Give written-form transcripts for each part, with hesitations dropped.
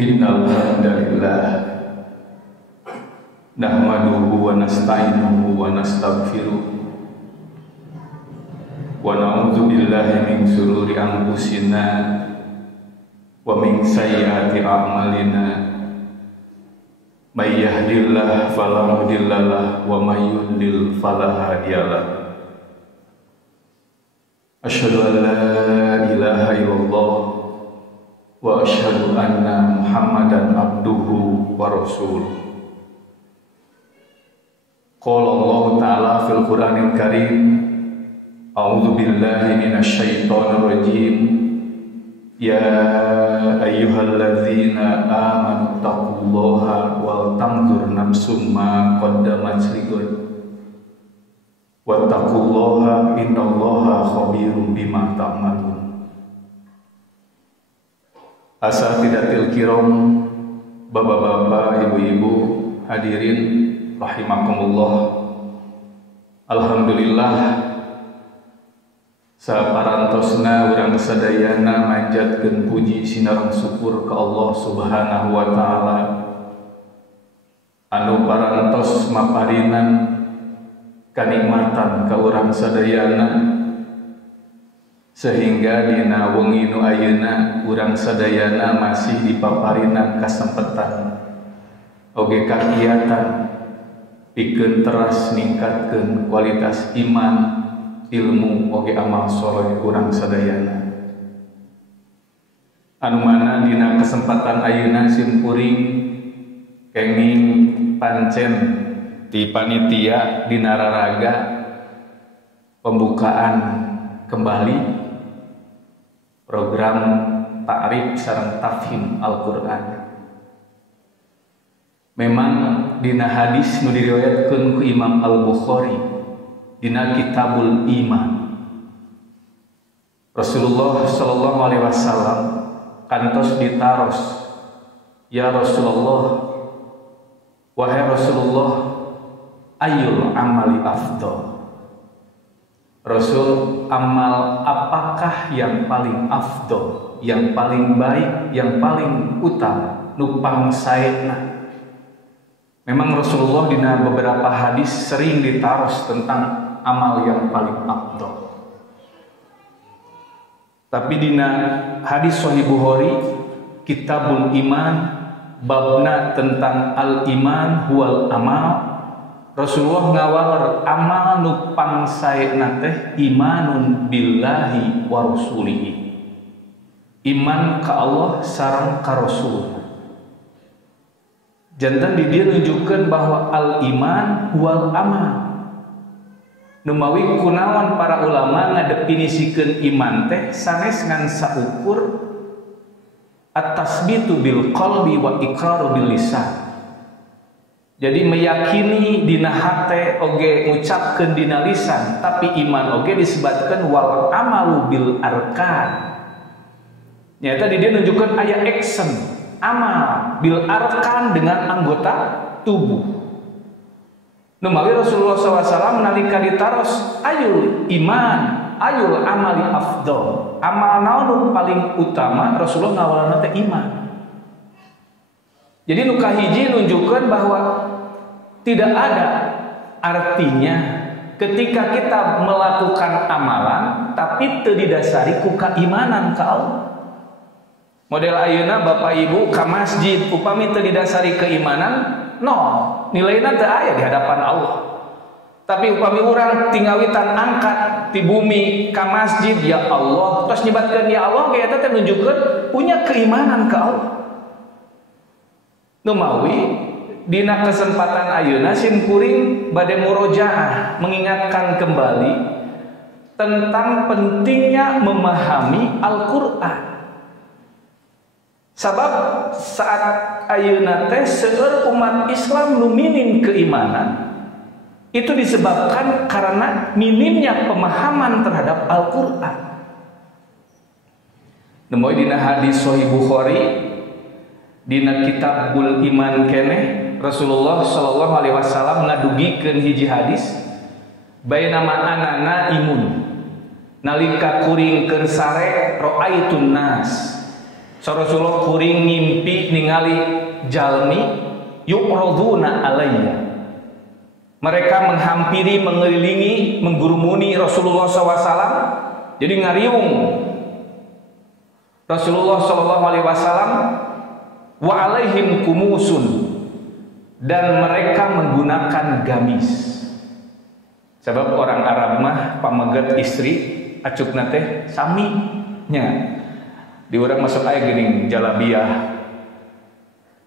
Innal hamdalillah nahmaduhu wa nasta'inuhu wa nastaghfiruh wa na'udzu billahi min shururi anfusina wa min sayyiati a'malina may yahdihillahu fala mudhillalah wa may yudlil fala hadiyalah. Asyhadu an la ilaha illallah wa asyhadu anna Muhammadan abduhu wa rasuluh. Qala Allah Ta'ala fil Qur'anil Karim, a'udzu billahi minasy syaithanir rajim. Ya ayyuhalladzina amanu taqullaha wal tanzur nafsum ma qaddamat lighad wattaqullaha innallaha khabirum bima ta'malun. Asatidatil kiram, bapak-bapak, ibu-ibu, hadirin rahimakumullah. Alhamdulillah saparantosna urang sadayana manjatkeun puji sinareng syukur ka Allah Subhanahu wa taala anu parantos maparinan kanikmatan ka urang sadayana sehingga dina wengi nu ayeuna urang sadayana masih dipaparinan kasempetan oge kagiatan pikeun teras ningkatkeun kualitas iman, ilmu, oge amal soleh urang sadayana. Anu mana dina kesempatan ayeuna simkuring kenging pancen di panitia dina raraga pembukaan kembali program ta'rif sareng tafhim Al-Qur'an. Memang dina hadis nu diriwayatkeun ku Imam Al-Bukhari dina Kitabul Iman, Rasulullah sallallahu alaihi wasallam kantos ditaros, ya Rasulullah, wahai Rasulullah, ayyul amali afdal. Rasul, amal apakah yang paling afdal, yang paling baik, yang paling utama, nupang saena? Memang Rasulullah dina beberapa hadis sering ditaros tentang amal yang paling afdal. Tapi dina hadis Sahih Bukhari Kitabul Iman babna tentang al-iman huwal amal, Rasulullah ngawaler amal nu pangsaena teh imanun billahi wa rasulihi, iman ka Allah sareng ka Rasul. Jantan di dia nunjukkan bahwa al-iman huwal amal. Numawi kunaon para ulama ngadefinisikeun iman teh sanes ngan saukur at-tasbitu bil qalbi wa iqraru bil lisan. Jadi meyakini dina hate oge ngucapkeun dina lisan, tapi iman oge disebutkeun wal amalu bil arkan. Nyata di dia nunjukkan aya action amal bil arkan dengan anggota tubuh. Numawi Rasulullah SAW nalika ditaros ayul iman ayul amali afdal, amal naon paling utama, Rasulullah ngawalana teh iman. Jadi nu kahiji nunjukkan bahwa tidak ada artinya ketika kita melakukan amalan tapi teu didasari ku keimanan ka Allah. Model ayeuna bapak ibu ka masjid upami teu didasari keimanan, no, nilaina teu aya di hadapan Allah. Tapi upami urang tinggawitan angkat ti bumi ka masjid, ya Allah, terus nyebatkeun ya Allah ge eta teh nunjukkeun punya keimanan ka Allah. Numawi dina kesempatan ayeuna simkuring bade murojaah mengingatkan kembali tentang pentingnya memahami Al-Qur'an. Sabab saat ayeuna teh seueur umat Islam nu minim keimanan itu disebabkan karena minimnya pemahaman terhadap Al-Qur'an. Nemoy dina hadis Sahih Bukhari dina Kitabul Iman keneh Rasulullah sallallahu alaihi wasallam ngadugikeun hiji hadis bainama anana imun nalika kuring keur sare ra'aitun nas Rasulullah kuring ngimpi ningali jalmi yuqraduna alayya. Mereka menghampiri, mengelilingi, menggurumuni Rasulullah SAW. Jadi ngariung Rasulullah SAW wa alaihim kumusun, dan mereka menggunakan gamis. Sebab orang Arab mah pameget istri acukna teh sami nya. Di urang masuk aya geuning jalabiyah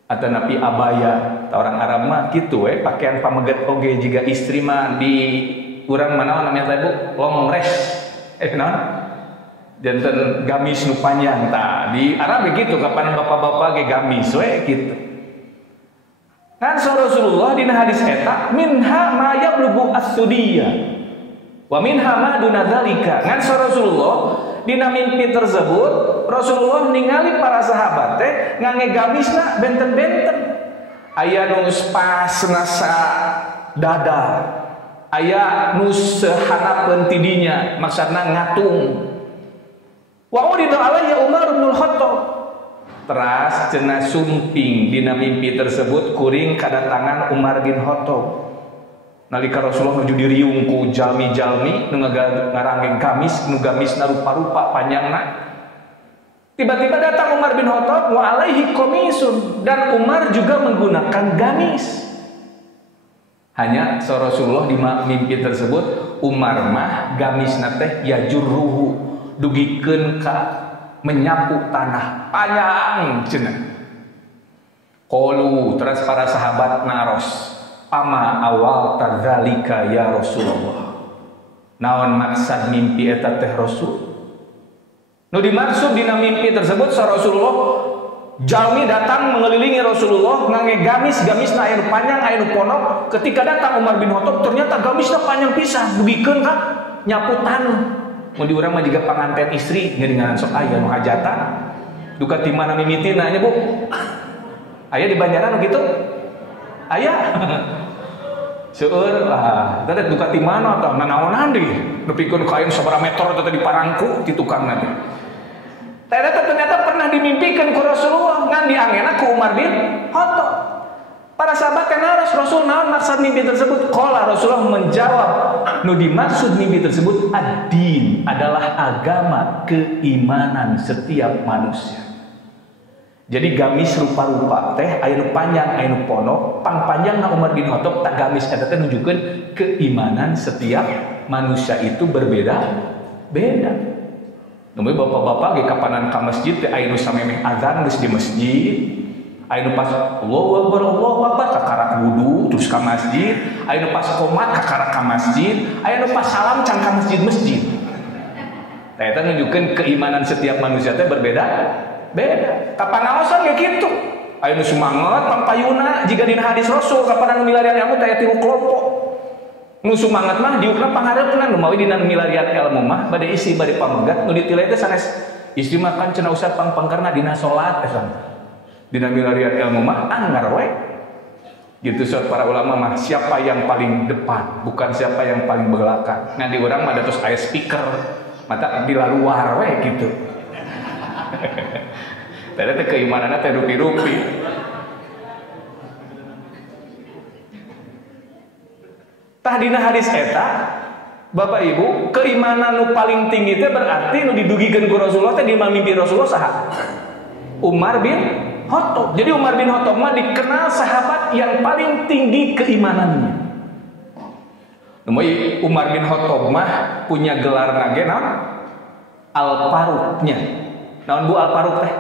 atau napi abaya. Orang Arab mah kitu pakaian pameget oge jiga istri mah di urang manaon namanya teh Bu? Longres. Naon? Janten gamis nu panjang tah. Di Arab gitu kapan bapak-bapak ge gamis we kitu. Kan Rasulullah dina hadis eta minha ma yablughu as-sudiyya wa minha ma duna dzalika. Kan Rasulullah dina mimpi tersebut Rasulullah ningali para sahabat teh ngangge gamisna benten-benten. Aya nu pas nasa dada, aya nu sehanapeun tidinya, maksudna ngatung. Wa urida alayya Umar bin Khattab. Teras cenah sumping dina mimpi tersebut kuring kadatangan Umar bin Khattab. Nalika Rasulullah nuju diriung ku jalmi-jalmi nu ngaranggeng gamis, nu gamisna rupa-rupa panjangna. Tiba-tiba datang Umar bin Khattab wa alaihi qamisun, dan Umar juga menggunakan gamis. Hanya Rasulullah di mimpi tersebut Umar mah gamisna teh yajurruhu, dugikeun ka menyapu tanah panjang cenah. Qalu, terus para sahabat naros, ama awal tadzalika ya Rasulullah. Naon maksud mimpi eta teh Rasul? Nu dimaksud dina mimpi tersebut Rasulullah jalmi datang mengelilingi Rasulullah ngangge gamisna aya nu panjang aya nu pondok. Ketika datang Umar bin Khattab ternyata gamisna panjang pisan, dugikeun ka nyapu tanah. Mun di urang mah jiga panganten istri ngeuningan sok aya nu hajatan. Duka ti mana mimitina nya Bu? Aya di Banjaran gitu? Aya. Seueur lah, tadi duka ti mana tah nanaonan deui. Nepikeun kain sabaraha meter teh di parangku ti tukang nanti. Ternyata pernah dimimpikan ku Rasulullah ngan diangena ku Umar bin Khattab. Para sahabat kan harus Rasul naon maksud mimpi tersebut? Qala Rasulullah menjawab, nu dimaksud mimpi tersebut ad-din adalah agama, keimanan setiap manusia. Jadi gamis rupa-rupa teh aya nu panjang aya nu pondok, pang panjangna Umar bin Khattab tak gamis eta teh nunjukkeun keimanan setiap manusia itu berbeda-beda. Namun bapak-bapak ge kapanan ka masjid teh aya nu samemeh azan geus di masjid, aya nu pas Allahu Akbar kakarak wudu terus ka masjid, aya nu pas qomat kakarak ka masjid, aya nu pas salam can ka masjid-masjid. Tah eta nunjukkeun keimanan setiap manusia teh berbeda-beda. Kapanaosan ge kitu. Aya nu sumanget pampayuna jiga dina hadis Rasul kapanan nu milarian ilmu teh aya 3 kelompok. Nu sumanget mah diukna pangareupna nu mawi dina milarian ilmu mah bade isi bade pamegat nu ditilai teh sanes istri makan cenah usah pangkarna dina salat eta. Dina milarian ilmu mah anggar we. Gitu soal para ulama mah siapa yang paling depan, bukan siapa yang paling belakang. Ngan di urang mah terus aya speaker, mata di luar we gitu. Tadi teh keimananna teh rupi-rupi. Tah dina hadis eta Bapak Ibu, keimanan nu paling tinggi teh berarti nu didugikeun ku Rasulullah teh di mimpi Rasulullah saha? Umar bin Khattab. Jadi Umar bin Khattab mah dikenal sahabat yang paling tinggi keimanannya. Numai Umar bin Khattab mah punya gelar nage naon? Al-Faruqnya. Naon Bu Al-Faruq teh?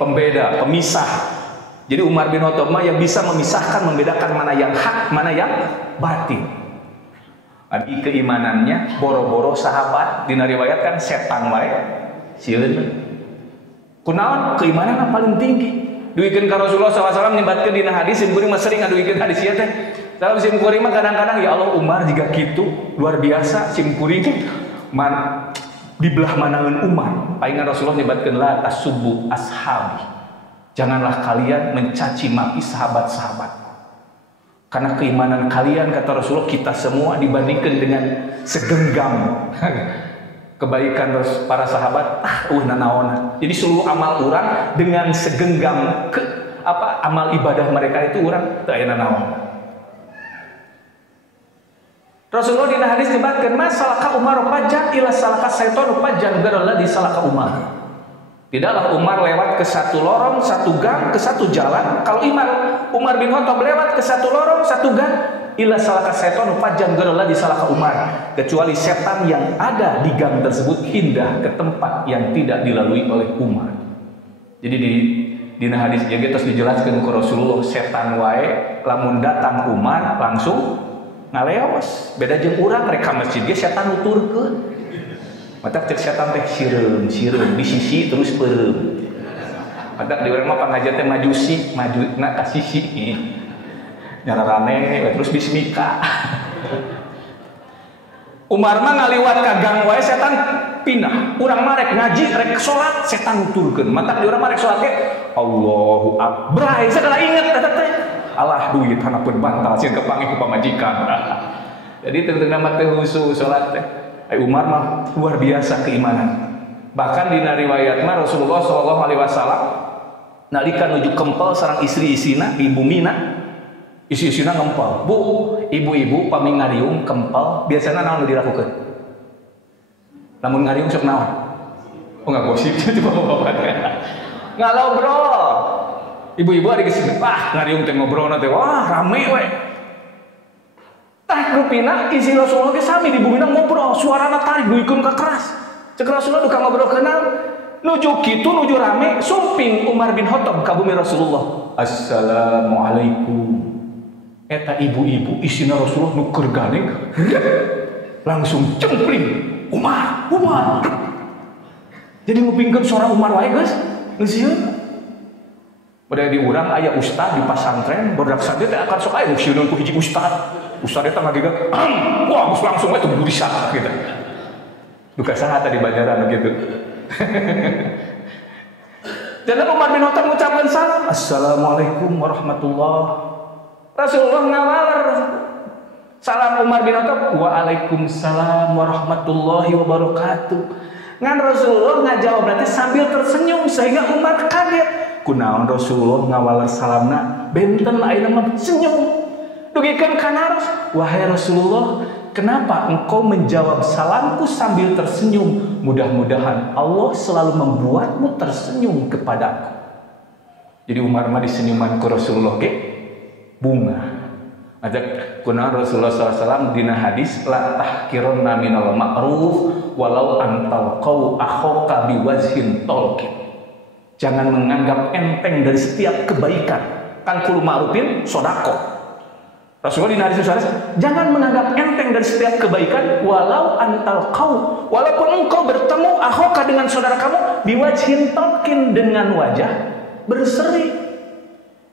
Pembeda, pemisah. Jadi Umar bin Khattab yang bisa memisahkan, membedakan mana yang hak, mana yang batil. Abi keimanannya boro-boro sahabat dinariwayatkan setan wae sieun. Kunaon keimanan paling tinggi? Duikeun ka Rasulullah SAW nyebatkeun dina hadis sim kuring mah sering ngaduikeun hadis ieu teh. Dalam sim kuring mah kadang-kadang ya Allah Umar juga kitu, luar biasa sim kuring man di belah manaeun Umar. Paingan Rasulullah nyebatkeun la tasubbu ashabi. Janganlah kalian mencaci maki sahabat-sahabat. Karena keimanan kalian kata Rasulullah kita semua dibandingkan dengan segenggam kebaikan para sahabat nanaona. Jadi seluruh amal orang dengan segenggam amal ibadah mereka itu orang teu aya nanaon. Rasulullah dina hadis nyebatkeun masalaka Umar fajan ila salaka syaitan fajan garalla di salaka Umar. Tidaklah Umar lewat ke satu lorong, satu gang, ke satu jalan. Kalau Umar bin Khattab lewat ke satu lorong, satu gang, ila salaka syaitan fajan garalla di salaka Umar. Kecuali setan yang ada di gang tersebut pindah ke tempat yang tidak dilalui oleh Umar. Jadi dina hadis jadi terus dijelaskan ke Rasulullah, setan wae lamun datang Umar langsung ngaleos. Beda jeung urang rek ka masjid ge setan nuturkeun. Matak cek setan teh sireum di sisi terus peureum. Matak di urang mah pangajian teh majuna ka sisi. Nyararane terus bismika. Umar mah ngaliwat ka gang wae setan pindah. Urang mah rek ngaji rek salat setan nuturkeun. Matak di urang mah rek salat ge Allahu Akbar. Segala inget eta teh. Allah duit hanapeun bantal sieun kepanggih ku pamajikan. Jadi teu-teu mah teh husu salat teh. Umar mah luar biasa keimanan. Bahkan di riwayat mah Rasulullah sallallahu alaihi wasallam nalika nuju kempel sareng istri-isina di Mina, isi-isina ngempel. Bu, ibu-ibu pami ngariung kempel biasana naon nu dilakukeun? Lamun ngariung sok naon? Oh enggak gosip itu bapak-bapak. Ngalobrol. Ibu-ibu ada kesini, ngariung teh ngobrol teh, wah rame we. Tah rupina isi Rasulullah ge sami di bumina ngobrol, suarana tarik duikeun ka keras. Cek Rasulullah duka ngobrol kenal, nuju kitu nuju rame, sumping Umar bin Khattab ka bumi Rasulullah. Assalamualaikum. Eta ibu-ibu isina Rasulullah nu keur gandeng, langsung cempling Umar. Jadi ngupingkeun suara Umar wae geus, geus sieun. Pada di urang aya ustad di pasantren barudak saja teh akan sok aya sieun ku hiji ustad. Ustad eta ngagegek, wah geus langsung we teu bisa gitu. Duka saha tadi bajaran gitu. Dan Umar bin Khattab mengucapkan salam, Assalamualaikum warahmatullahi. Rasulullah ngawalar salam Umar bin Khattab, Waalaikumsalam warahmatullahi wabarakatuh. Ngan Rasulullah ngajawab berarti sambil tersenyum sehingga Umar kaget. Kunaon Rasulullah ngawalar salamna benten ayeuna mah senyum. Dugikeun kana wahai Rasulullah, kenapa engkau menjawab salamku sambil tersenyum? Mudah-mudahan Allah selalu membuatmu tersenyum kepadaku. Jadi Umar mah disenyuman ku Rasulullah ge bunga. Ajak kunaon Rasulullah SAW dina hadis la tahkirunna minal ma'ruf walau antal qau akhaka biwajhin talqin. Jangan menganggap enteng dari setiap kebaikan. Kan kullu ma'rufin sedekah. Rasulullah di hadis jangan menganggap enteng dari setiap kebaikan walau antal qau, walaupun engkau bertemu akhaka dengan saudara kamu biwajhin talqin dengan wajah berseri.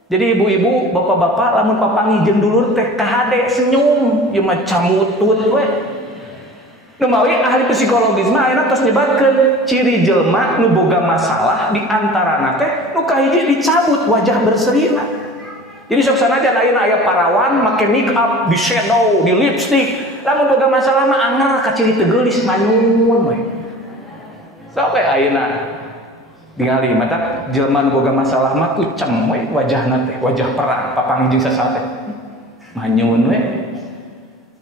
Jadi ibu-ibu, bapak-bapak lamun papangi jeung dulur teh kahade senyum, ieu mah camutut we. Nu mawi ahli psikologis mah ayeuna tos nyebatkeun ciri jelema nu boga masalah di antarana teh nu kahiji dicabut wajah berserina. Jadi sok sanajan ayeuna aya parawan make make up, di shadow, di lipstick, lamun boga masalah mah anger ka ciri teu geulis manyun we. Sok we ayeuna ningali mata jelema nu boga masalah mah kuceng we wajahna teh, wajah perang papangi jeung sasaha teh. Manyun we.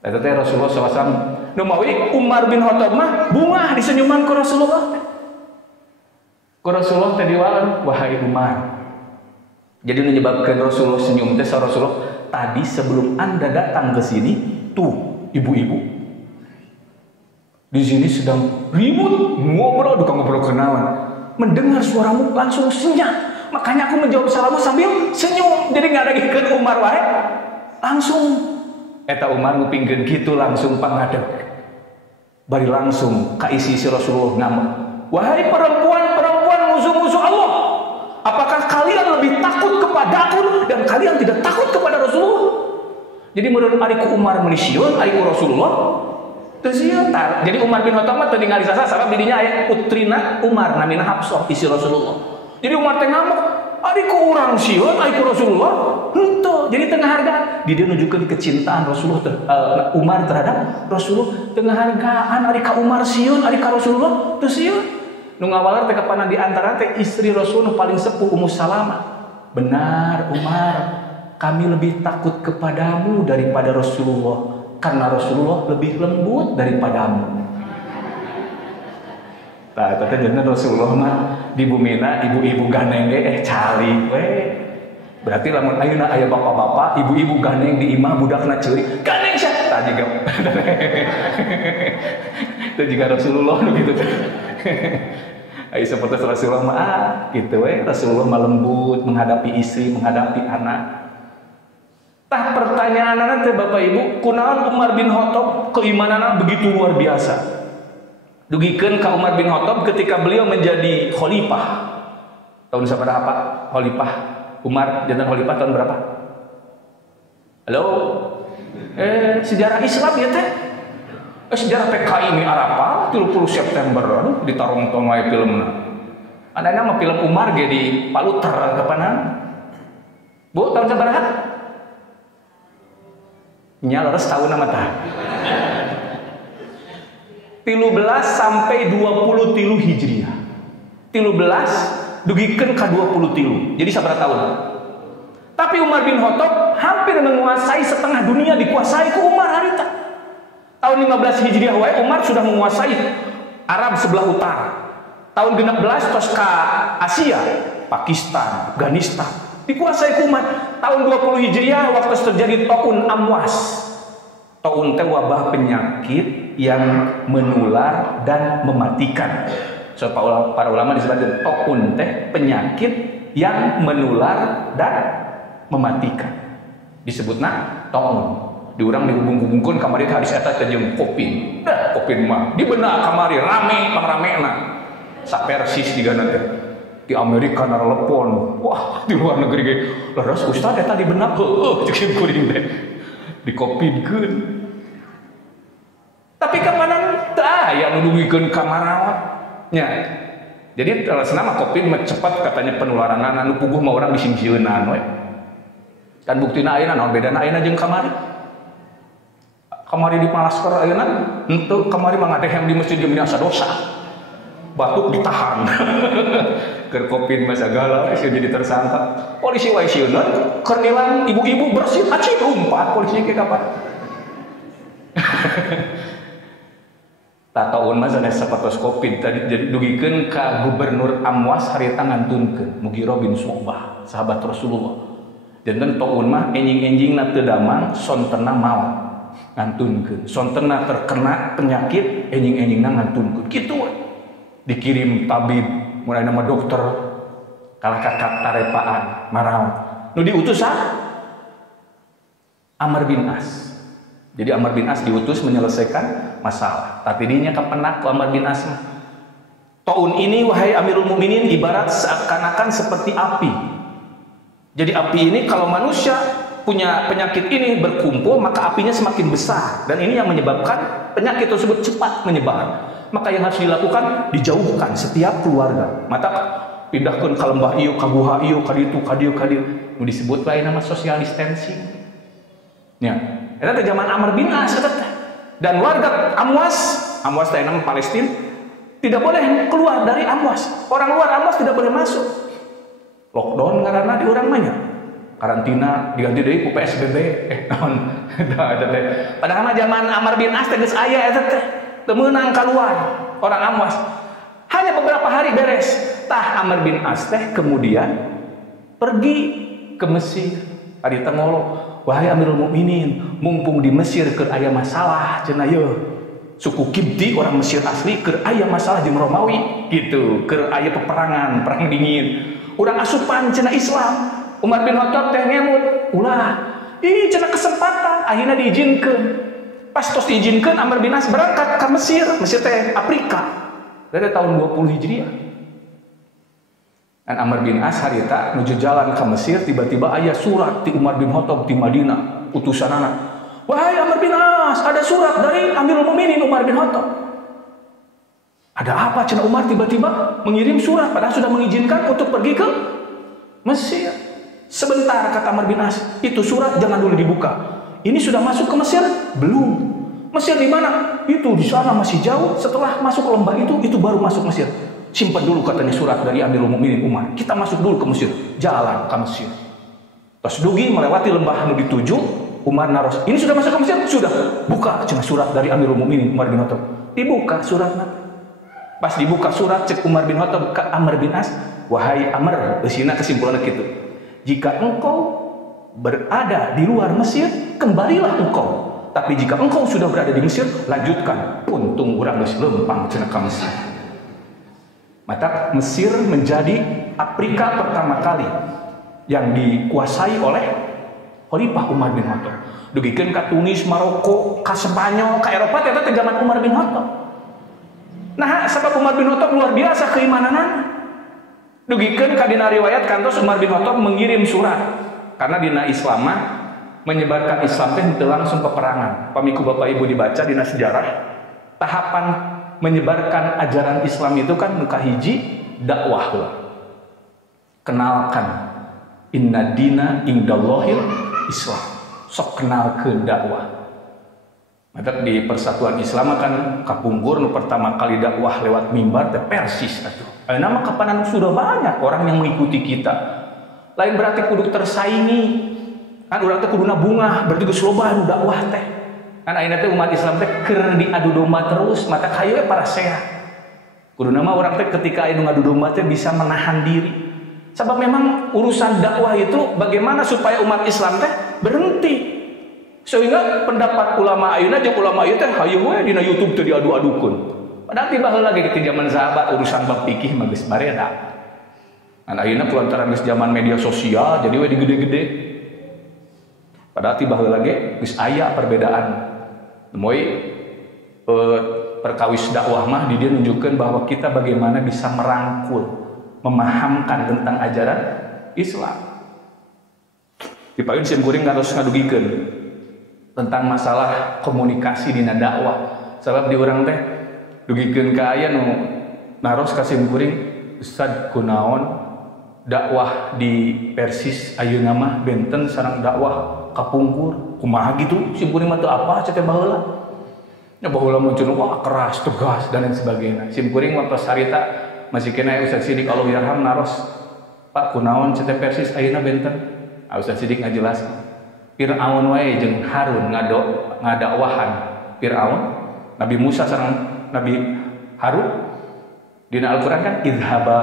Eta teh Rasulullah SAW nu mawi Umar bin Khattab mah bunga disenyuman ku Rasulullah. Ku Rasulullah teh diwalan, wahai Umar. Jadi menyebabkan Rasulullah senyum teh Rasulullah, tadi sebelum Anda datang ke sini, tuh ibu-ibu di sini sedang ribut ngobrol, duka ngobrol kenalan. Mendengar suaramu langsung senyap. Makanya aku menjawab salammu sambil senyum. Jadi nggak ada gikeun Umar wae. Langsung eta Umar ngupingkeun kitu langsung pangadeg. Bari langsung ka isi Rasulullah ngambek. Wahai perempuan-perempuan musuh-musuh Allah, apakah kalian lebih takut kepadaku dan kalian tidak takut kepada Rasulullah? Jadi menurut ariku Umar menisieun, ariku Rasulullah teu sieun. Jadi Umar bin Khattab mah teu ningali sasa sabab didinya aya putrina Umar namina Hafsah isi Rasulullah. Jadi Umar teh ngambek, ariku urang sieun, ariku Rasulullah Henteu, jadi tengah hargaan. Dia nunjukkeun kecintaan Rasulullah Umar terhadap Rasulullah, tengah hargaan ari ka Umar sieun, ari ka Rasulullah teu sieun. Nu ngawalar teh kapanan di antara teh istri Rasul nu paling sepuh Ummu Salamah. Benar Umar, kami lebih takut kepadamu daripada Rasulullah, karena Rasulullah lebih lembut daripadamu. Tah eta teh Rasulullah mah di bumina ibu-ibu gandeng ge cali we. Berarti lamun ayeuna aya bapak-bapak, ibu-ibu gandeng di imah budakna ceurik, gandeng sia. Tah jiga. Teh jiga Rasulullah nu kitu teh. Ai seperti Rasulullah mah gitu we. Rasulullah mah lembut menghadapi istri, menghadapi anak. Tah pertanyaanna teh Bapak Ibu, kunaon Umar bin Khattab keimananna begitu luar biasa? Dugikeun ka Umar bin Khattab ketika beliau menjadi khalifah. Tahun sabaraha khalifah? Umar jantan khalifah tahun berapa? Halo? Sejarah Islam ya teh? Sejarah PKI ini Arafah 30 September aduh ditarong-tong wae filmna. Adana mah film Umar ge di Paluter kapanan? Bu, tahun sabaraha? Nya leres tahun mah tah. 13 sampai 23 Hijriah. 13 dugikeun ka 23. Jadi sabaraha tahun? Tapi Umar bin Khattab hampir menguasai setengah dunia, dikuasai ku Umar harita. Tahun 15 Hijriah wae Umar sudah menguasai Arab sebelah utara. Tahun 16 tos ka Asia, Pakistan, Afghanistan dikuasai ku Umar. Tahun 20 Hijriah waktu terjadi Taun Amwas. Taun teh wabah penyakit yang menular dan mematikan. So para ulama disebutkan taun teh penyakit yang menular dan mematikan. Disebutna taun. Diurang dihubung-hubungkeun kamari teh hadis eta teh jeung Kopin. Kopin mah di beunah kamari rame pangramena. Sapersis digana teh. Di Amerika narelepon. Wah, di luar negeri ge leres ustaz eta di beunah heueuh jeung kuring teh. Dikopinkeun. Tapi kapanan teu aya nu dugikeun ka marawat nya. Jadi alasna mah Kopin mah cepat katanya penularanna anu puguh mah urang disimsieunaan we. Kan buktina ayeuna naon bedana ayeuna jeung kamari? Kamari di Malasker ayeuna henteu, kamari mah ngadehem di masjid jeung asa dosa. Batuk ditahan. Keur Kopin mah sagala we jadi tersangka. Polisi wae sieunun keur nilang ibu-ibu bersih acih umpat polisi ge kapan. Tahun mah sanes sapatos Kopin tadi jadi dugikeun ka Gubernur Amwas harita ngantunkeun Mughirah bin Syu'bah, sahabat Rasulullah. Janten tahun mah enjing-enjingna teu damang, sontenna maot ngantunkeun. Sontenna terkena penyakit, enjing-enjingna ngantunkeun. Kitu we. Dikirim tabib, mulai nama dokter kalah kakak tarepaan maraot. Nu diutus Amr bin As. Jadi Amr bin As diutus menyelesaikan masalah. Tapi dinya kapenak ku Amr bin As. Tahun ini wahai Amirul Mukminin ibarat seakan-akan seperti api. Jadi api ini kalau manusia punya penyakit ini berkumpul maka apinya semakin besar dan ini yang menyebabkan penyakit tersebut cepat menyebar. Maka yang harus dilakukan dijauhkan setiap keluarga. Mata pindahkan ke lembah ieu, ka guha ieu, ka ditu, ka dieu, ka dieu. Nu disebut lain nama social distancing. Ya. Eta teh zaman Amr bin As eta teh. Dan warga Amwas teh nama Palestina tidak boleh keluar dari Amwas. Orang luar Amwas tidak boleh masuk. Lockdown ngaranna di urang mah nya. Karantina diganti deui ku PSBB. Naon? Eta teh. Padahal mah zaman Amr bin As teh geus aya eta teh. Teu meunang keluar orang Amwas. Hanya beberapa hari beres. Tah Amr bin As teh kemudian pergi ke Mesir. Ari teh ngolo, wahai Amirul Mukminin, mumpung di Mesir keur aya masalah cenah yeuh. Suku Kipti orang Mesir asli keur aya masalah jeung Romawi gitu, keur aya peperangan, perang dingin. Urang asupan cenah Islam. Umar bin Khattab teh ngemut, ulah. Ini cenah kesempatan, akhirnya diizinkeun. Pas tos diizinkeun Amr bin As berangkat ke Mesir. Mesir teh Afrika. Dari tahun 20 Hijriah. Dan Amr bin As harita nuju jalan ke Mesir, tiba-tiba aya surat di Umar bin Khattab di Madinah, utusanana. Wahai Amr bin As, ada surat dari Amirul Mukminin Umar bin Khattab. Ada apa cenah Umar tiba-tiba mengirim surat padahal sudah mengizinkan untuk pergi ke Mesir. Sebentar, kata Amr bin As, itu surat jangan dulu dibuka. Ini sudah masuk ke Mesir? Belum. Mesir di mana? Itu di sana masih jauh. Setelah masuk ke lembah itu baru masuk Mesir. Simpan dulu katanya surat dari Amirul Mukminin Umar. Kita masuk dulu ke Mesir. Jalan ke Mesir. Terus dugi melewati lembah anu dituju, Umar naros. Ini sudah masuk ke Mesir? Sudah. Buka cenah surat dari Amirul Mukminin Umar bin Khattab. Dibuka suratnya. Pas dibuka surat cek Umar bin Khattab ke Amr bin As, wahai Amr, eusina kesimpulannya gitu. Jika engkau berada di luar Mesir, kembalilah engkau. Tapi jika engkau sudah berada di Mesir, lanjutkan. Puntung urang geus lempang cenah ka Mesir. Maka Mesir menjadi Afrika pertama kali yang dikuasai oleh Khalifah Umar bin Khattab. Dugikeun ka Tunis, Maroko, ka Spanyol, ka Eropa eta teh zaman Umar bin Khattab. Nah, sebab Umar bin Khattab luar biasa keimananana. Dugikeun ka dina riwayat kantos Umar bin Khattab mengirim surat karena dina Islam menyebarkan Islam teh teu langsung peperangan. Pamiku Bapak Ibu dibaca dina sejarah, tahapan menyebarkan ajaran Islam itu kan nu kahiji dakwah heula. Kenalkan inna dina indallahil Islam. Sok kenalkeun dakwah. Maka di Persatuan Islam kan kapungkur nu pertama kali dakwah lewat mimbar teh Persis atuh. Nama kapanan sudah banyak orang yang mengikuti kita. Lain berarti kudu tersaingi. Kan urang teh kuduna bungah, berarti geus loba nu dakwah teh. Kan ayeuna teh umat Islam teh keur diadu domba terus, mata hayu para sehat. Kuduna mah urang teh ketika anu ngadu domba teh bisa menahan diri. Sebab memang urusan dakwah itu bagaimana supaya umat Islam teh berhenti. Sehingga pendapat ulama ayeuna jeung ulama ieu teh hayu we dina YouTube teh diadu-adukeun. Padahal tiba heula ge di zaman sahabat urusan bab fikih mah geus bareda. An ayeuna kulantaran geus zaman media sosial jadi we digede-gede. Padahal tiba heula ge geus aya perbedaan. Moy perkawis dakwah mah di dia nunjukkeun bahwa kita bagaimana bisa merangkul, memahamkan tentang ajaran Islam. Dipayun sim kuring ngatos ngadugikeun tentang masalah komunikasi dina dakwah. Sabab di urang teh dugikeun ka aya nu naros ka sim kuring, Ustad kunaon dakwah di Persis ayeuna mah benten sareng dakwah kapungkur. Kumaha gitu? Sim kuring mah teu apa cek baheula. Nya baheula muncul wah keras, tegas dan lain sebagainya. Sim kuring waktu sarita masih kena Ustaz Sidik Allah yarham naros, Pak kunaon cete Persis ayeuna benten? Ustaz Sidik ngajelaskeun. Fir'aun wae jeung Harun ngadakwahan Fir'aun, Nabi Musa sareng Nabi Harun. Dina Al-Qur'an kan idhaba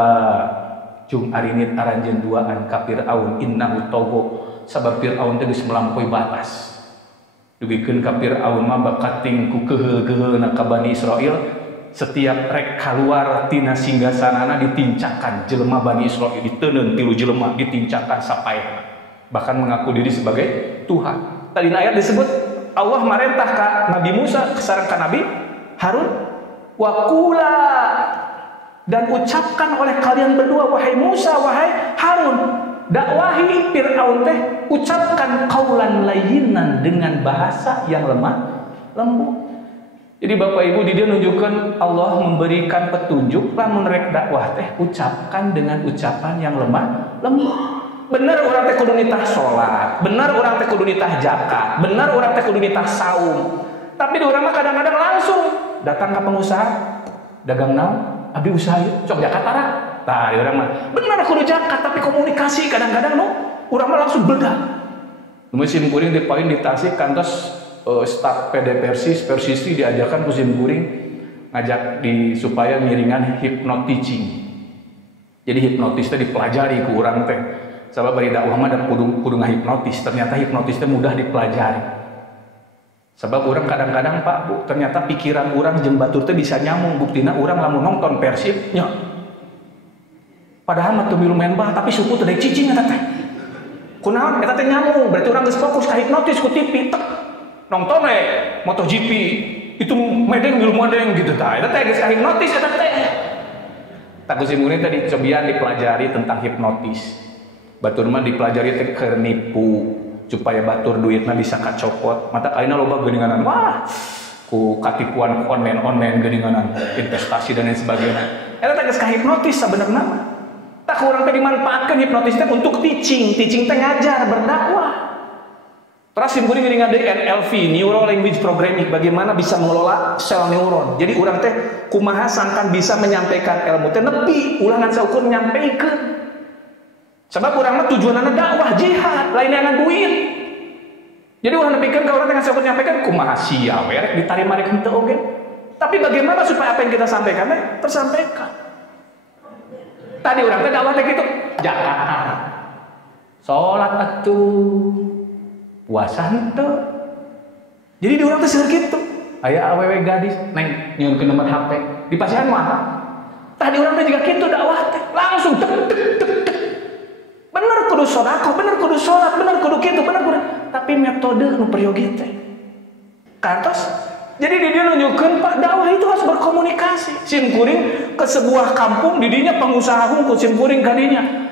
cung arinit aranjeun duaan ka Fir'aun innahu tagha, sabab Fir'aun teh geus melampaui batas. Dugikeun ka Fir'aun mah bakating ku keheul-keheulna ka Bani Israil. Setiap rek kaluar tina singgasanana ditincakan jelema Bani Israil, diteuneun tilu jelema ditincakan sapaehna, bahkan mengaku diri sebagai Tuhan. Tadi ayat disebut Allah marentah ka Nabi Musa sareng ka Nabi Harun, waqula, dan ucapkan oleh kalian berdua wahai Musa wahai Harun, dakwahi Fir'aun teh, ucapkan qaulan layyinan dengan bahasa yang lemah lembut. Jadi Bapak Ibu di dia nunjukkan Allah memberikan petunjuk lamun rek dakwah teh ucapkan dengan ucapan yang lemah lembut. Bener orang teh kudu nitah salat, bener orang teh kudu nitah zakat, bener orang teh kudu nitah saum. Tapi di urang mah kadang-kadang langsung datang ke pengusaha, dagang naon? Abdi usaha ieu, sok zakat tara. Tah, di urang mah bener kudu zakat tapi komunikasi kadang-kadang urang mah langsung bledak. Musim kuring di poin di Tasik kantos staf PD Persisi diajarkan musim kuring ngajak supaya ngiringan hypnotising. Jadi hipnotis teh dipelajari ku urang teh. Sabab bari dakwah mah dan kudu ngahipnotis. Ternyata hipnotis teh mudah dipelajari. Sebab urang kadang-kadang Pak Bu, ternyata pikiran urang jeung batur teh bisa nyambung. Buktina urang lamun nonton Persib nya. Padahal mah teu milu main bal tapi suku teh deuk cicing eta teh. Kunaon eta teh nyambung, berarti urang geus fokus ka hipnotis ku TV tek. Nonton MotoGP itu medeng milu medeng gitu tah. Eta teh geus ka hipnotis eta teh. Tak kusimune tadi cobian dipelajari tentang hipnotis. Batur mah dipelajari teh keur nipu supaya batur duitna bisa kacopot. Mata ayeuna loba geuninganan wah ku katipuan online geuninganan investasi dan lain sebagainya. Eta teh geus kahipnotis sabenerna mah. Tak otak orang teh dimanfaatkan hipnotis teh untuk teaching teh ngajar berdakwah. Terus yang kuring ngade NLP, Neuro Language Programming, bagaimana bisa mengelola sel neuron. Jadi orang teh kumaha sangkan bisa menyampaikan ilmu teh nepi ulangan saukur nyampaikan. Sebab orang mah tujuanana dakwah jihad, lain yang duit. Jadi orang nepikeun ka urang teh saukur nyampaikan kumaha sia we rek ditarima rek henteu oge. Tapi bagaimana supaya apa yang kita sampaikan tersampaikan. Tadi orang teh dakwah teh gitu, zakat. Salat atuh. Puasa henteu. Jadi di orang teh seueur kitu. Aya awewe gadis neng nyieunkeun nomor HP. Di pasihan mah. Tadi orang teh juga kitu dakwah teh. Langsung tek tek tek tek. Bener kudu sedekah, bener kudu salat, bener kudu kitu, bener kudu. Tapi metode nu peryogi teh. Kantos jadi dia nunjukkan Pak dakwah itu harus berkomunikasi. Sim kuring ke sebuah kampung didinya pengusaha hungkul sim kuring kadinya.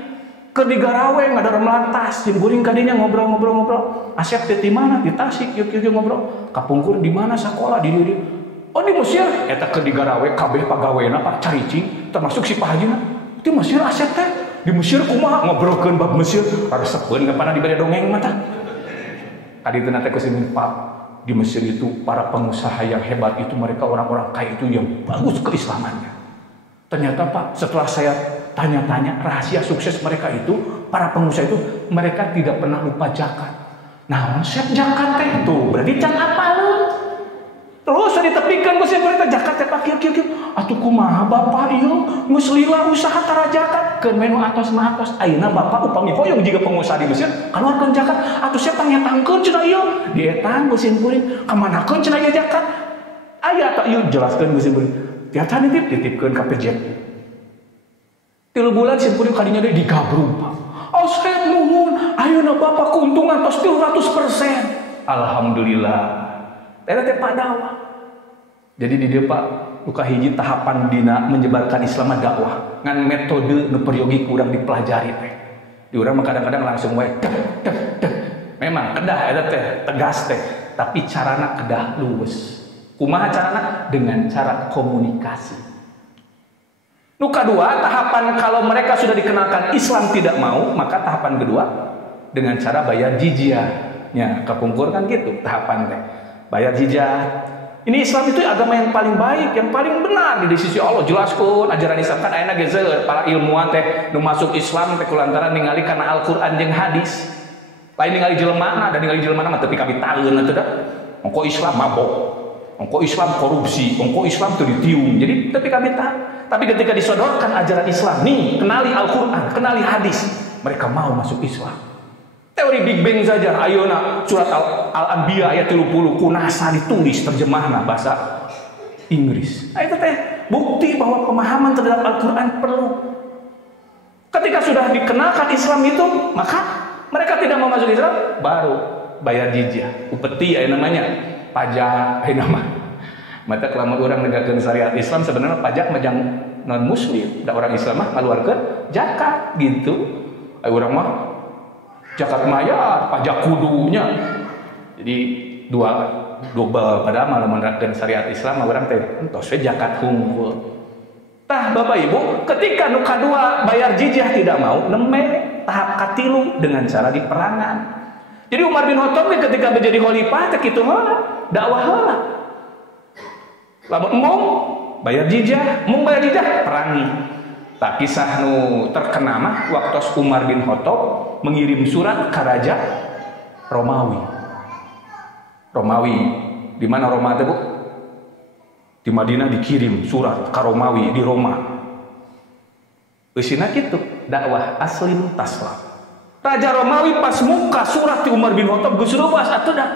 Ke di Garaweng ada melantas sim kuring kadinya ngobrol-ngobrol. Asep teh di mana? Di Tasik yuk ngobrol. Kapungkur di mana sekolah di dieu. Oh di Mesir eta ke di Garaweng kabeh pagawena Pak caricing termasuk si Pak Hajina. Di Mesir Asep teh di Mesir kumaha ngobrolkeun bab Mesir resepkeun kapana dibere dongeng mah tah. Kadi teh nate ku sim Pak di Mesir itu para pengusaha yang hebat itu mereka orang-orang kaya itu yang bagus keislamannya. Ternyata Pak setelah saya tanya-tanya rahasia sukses mereka itu para pengusaha itu mereka tidak pernah lupa zakat. Nah, siap zakat teh itu berarti can apa lu? Terus ditepikan ku sih berita zakat teh Pak kieu atuh kumaha Bapak ieu geus lila usaha tara zakat keun menu atos mah atos ayeuna Bapak upami hoyong jiga pengusaha di Mesir kaluarkeun zakat atuh sia pangetangkeun cenah ieu dietang ku sim kuring kamanakeun cenah ieu zakat aya tah ieu jelaskeun ku sim kuring tiasa dititipkeun ka PJ 3 bulan sim kuring kadinya deui digabrung Pak Asep nuhun ayeuna Bapak keuntungan tos 300%. Alhamdulillah eta teh Pak dakwah. Jadi di dieu Pak buka hiji tahapan dina menyebarkan Islam dakwah ngan metode nu peryogi kurang dipelajari teh. Di urang mah kadang-kadang langsung we dek. Memang kedah eta teh tegas teh, tapi carana kedah luwes. Kumaha carana? Dengan cara komunikasi. Nu kadua, tahapan kalau mereka sudah dikenalkan Islam tidak mau, maka tahapan kedua dengan cara bayar jizyahnya. Kapungkur kan gitu tahapan teh. Bayar jizyah. Ini Islam itu agama yang paling baik, yang paling benar di sisi Allah. Jelaskeun ajaran Islam kan ayeuna ge seueur para ilmuwan teh nu masuk Islam teh kulantaran ningali kana Al-Qur'an jeung hadis. Lain ningali jelemaana dan ningali jelemaana mah teu pikabitalieun atuh da. Ongko Islam mabok. Ongko Islam korupsi, ongko Islam teu ditiung. Jadi teu pikabital. Tapi ketika disodorkan ajaran Islam, nih kenali Al-Qur'an, kenali hadis, mereka mau masuk Islam. Teori Big Bang saja, ayeuna surat Al-Anbiya ayat 30 kunasa ditulis terjemahna bahasa Inggris. Nah, itu teh bukti bahwa pemahaman terhadap Al-Qur'an perlu. Ketika sudah dikenalkan Islam itu, maka mereka tidak mau masuk Islam, baru bayar jizyah. Upeti aya namanya, pajak aya nama. Mata kelamun orang negakeun syariat Islam sebenarnya pajak majang non muslim, da orang Islam mah ngaluarkeun zakat gitu. Aya urang mah zakat maya, pajak kudunya. Jadi dua pada malah menerapkan syariat Islam orang teh entos we zakat hungkul. Tah Bapak Ibu, ketika nu kadua bayar jizyah tidak mau, neme tahap katilu dengan cara diperangan. Jadi Umar bin Khattab ketika menjadi khalifah teh kitu heula, dakwah heula. Lamun mung bayar jizyah, perangi. Tak kisah nu terkenal mah waktu Umar bin Khattab mengirim surat ke raja Romawi. Di mana Roma itu Bu? Di Madinah dikirim surat ke Romawi di Roma. Isina kitu, dakwah aslim taslam. Raja Romawi pas muka surat di Umar bin Khattab geus reuwas atuh dah.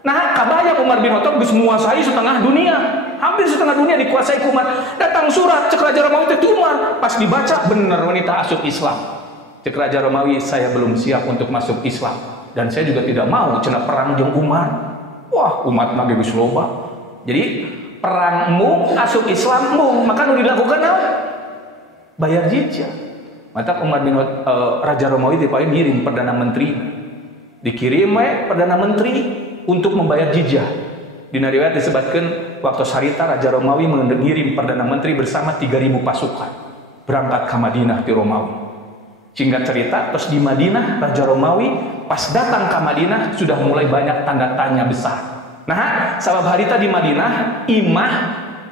Nah, kabayang Umar bin Khattab geus menguasai setengah dunia. Hampir setengah dunia dikuasai Umar. Datang surat cek Raja Romawi teh Umar, pas dibaca bener wanita asup Islam. Cek Raja Romawi, saya belum siap untuk masuk Islam dan saya juga tidak mau cenah perang jeung Umar. Wah, umat mah geus loba. Jadi perang mung asup Islam mung, maka nu dilakukan naon? Bayar jizyah. Mata Umar bin Raja Romawi dipae ngirim perdana menteri. Dikirim we perdana menteri untuk membayar jizyah. Di riwayat disebutkan waktu sarita Raja Romawi mengirim perdana menteri bersama 3.000 pasukan berangkat ke Madinah di Romawi. Singkat cerita, terus di Madinah Raja Romawi pas datang ke Madinah sudah mulai banyak tanda tanya besar. Nah, sabab harita di Madinah, imah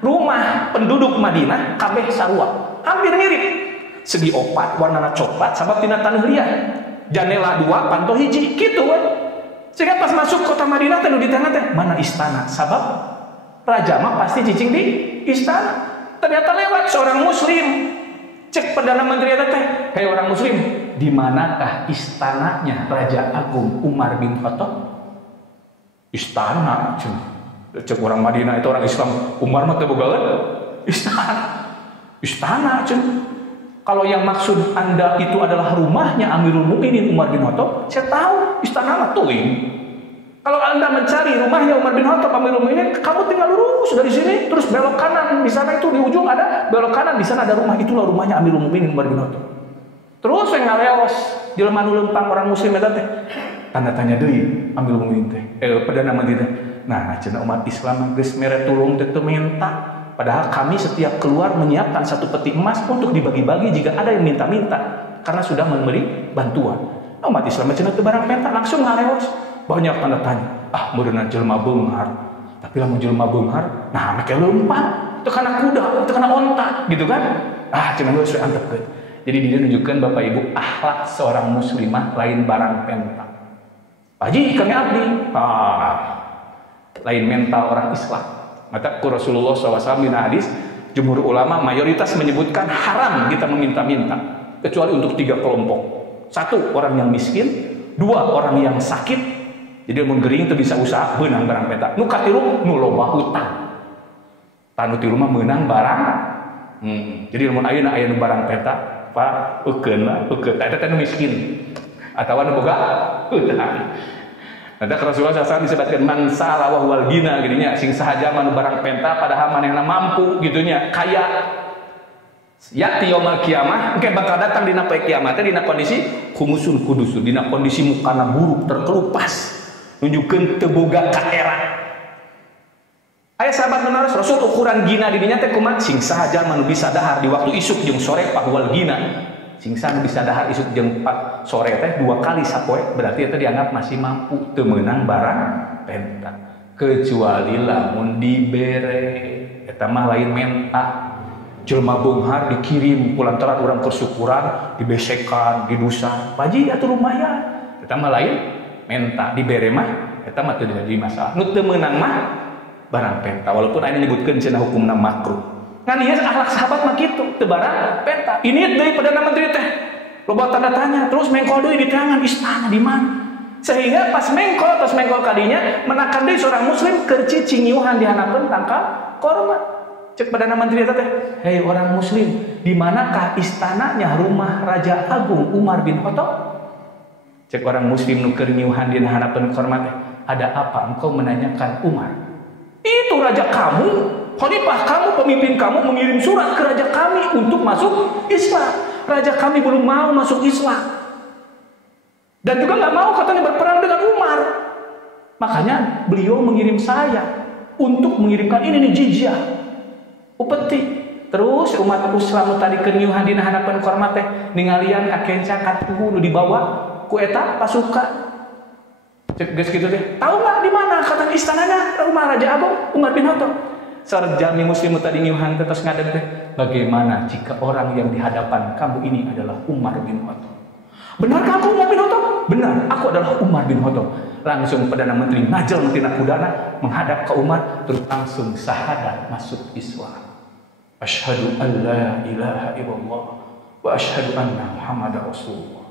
rumah penduduk Madinah kabeh sarua, hampir mirip. Segi opat warnana coklat sabab tina taneuh liat. Janela 2 panto hiji kitu we. Sehingga pas masuk kota Madinah teh di tengah teh mana istana? Sabab raja mah pasti cicing di istana. Ternyata lewat seorang muslim. Cek Perdana Menteri teh, kayak orang muslim, di manakah istananya Raja Agung Umar bin Khattab? Istana, cek orang Madinah itu orang Islam, Umar mah teu bogaeun istana, Kalau yang maksud Anda itu adalah rumahnya Amirul Mukminin Umar bin Khattab, saya tahu istana mah teuing. Kalau Anda mencari rumahnya Umar bin Khattab Amirul Mukminin, kamu tinggal lurus dari sini, terus belok kanan, di sana itu di ujung ada belok kanan, di sana ada rumah, itulah rumahnya Amirul Mukminin Umar bin Khattab. Terus yang ngaleos jelema nu lempang orang muslim eta teh, tanda tanya deui Amirul Mukminin teh, Perdana Menteri teh. Nah, cenah umat Islam geus mere tulung teh teu minta. Padahal kami setiap keluar menyiapkan 1 peti emas untuk dibagi-bagi jika ada yang minta-minta karena sudah memberi bantuan. Umat Islam cenah teu barang minta, langsung ngaleos. Banyak tanda tanya. Meureunna jelema beunghar. Tapi lamun jelema beunghar, nah make leumpang, teu kana kuda, teu kana onta, gitu kan? Cenah geus we antepkeun. Jadi dia nunjukkan Bapak Ibu akhlak seorang muslimah lain barang penta. Haji kami abdi. Lain mental orang Islam. Maka Rasulullah SAW dina hadis, jumhur ulama mayoritas menyebutkan haram kita meminta-minta kecuali untuk 3 kelompok. 1 orang yang miskin, 2 orang yang sakit. Jadi mun gering teu bisa usaha beunang barang peta. Nu katilu nu loba hutang. Tanu tilu mah meunang barang. Jadi mun ayeuna aya nu barang peta, Pak, eukeun lah, eukeun. Eta teh nu miskin. Atawa nu boga hutang. Ada Rasulullah SAW disebutkan man sala wa huwal gina gininya sing sahaja manu barang penta padahal manehna mampu gitunya kaya. Yati yaumul kiamah engke bakal datang dina poe kiamat teh dina kondisi khumusun kudusun, dina kondisi mukana buruk terkelupas. Nunjukkeun teu boga kaera. Aya sahabat menaros Rasul ukuran gina di dinya teh kumaha? Sing sahaja manu bisa dahar di waktu isuk jeung sore pahwal gina. Sing sanu bisa dahar isuk jeung sore teh 2 kali sapoe, berarti eta dianggap masih mampu teu meunang barang penta. Kecuali lamun dibere, eta mah lain menta. Jelema beunghar dikirim kulantaran urang kersyukuran, dibesekan, didusan. Paji atuh lumayan. Eta mah lain menta, dibere mah eta mah teu jadi masalah. Nu teu meunang mah barang penta, walaupun aya nyebutkeun cenah hukumna makruh. Ngan ieu akhlak sahabat mah kitu, teu barang penta. Ini deui Perdana Menteri teh. Loba tanda tanya, terus mengkol deui di terangan istana di mana. Sehingga pas mengkol kadinya menakan deui seorang muslim keur cicingiuhan dihanapeun tangkal korma. Cek Perdana Menteri eta teh, "Hei orang muslim, di manakah istananya rumah Raja Agung Umar bin Khattab?" Cek orang muslim nu keur ngiuhan dina hanapeun korma teh, "Ada apa engkau menanyakan Umar?" "Itu raja kamu, khalifah kamu, pemimpin kamu mengirim surat ke raja kami untuk masuk Islam. Raja kami belum mau masuk Islam. Dan juga nggak mau katanya berperang dengan Umar. Makanya beliau mengirim saya untuk mengirimkan ini nih jizyah. Upeti." Terus umat Islam tadi kenyuhan dina hadapan korma teh ningalian kakenca katuhu nu dibawa ku eta pasukan. Cek geus kitu teh. Tahu enggak di mana kata istananya rumah Raja Agung Umar bin Khattab? Sarjami muslim tadi ngiuhan terus ngadeg teh, "Bagaimana jika orang yang di hadapan kamu ini adalah Umar bin Khattab?" "Benarkah aku Umar bin Khattab?" "Benar, aku adalah Umar bin Khattab." Langsung Perdana Menteri ngajal tina kudana menghadap ke Umar terus langsung syahadat masuk Islam. "Asyhadu an la ilaha illallah wa asyhadu anna Muhammadar Rasulullah."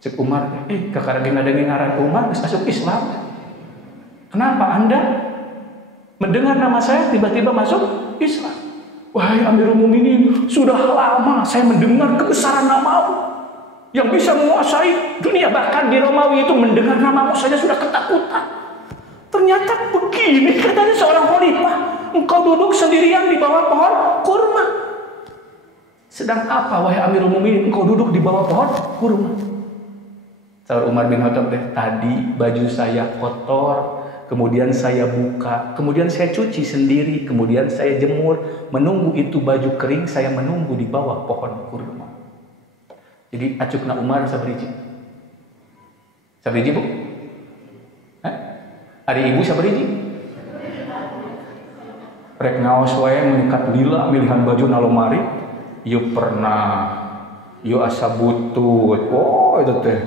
Cek Umar, kakaragin ada ngaran Umar masuk Islam. "Kenapa Anda mendengar nama saya tiba-tiba masuk Islam?" "Wahai Amirul Mukminin, sudah lama saya mendengar kebesaran namamu yang bisa menguasai dunia. Bahkan di Romawi itu mendengar namamu saja sudah ketakutan. Ternyata begini," katanya seorang khalifah, "engkau duduk sendirian di bawah pohon kurma. Sedang apa wahai Amirul Mukminin engkau duduk di bawah pohon kurma?" Saur Umar bin Khattab teh, "Tadi baju saya kotor, kemudian saya buka, kemudian saya cuci sendiri, kemudian saya jemur, menunggu itu baju kering, saya menunggu di bawah pohon kurma. Jadi acukna Umar sabariji. Sabariji Bu? Ari ibu sabariji? Rek ngaos wae meningkat lila milihan baju na lomari. Ieu pernah, ieu asa butut. Oh itu teh.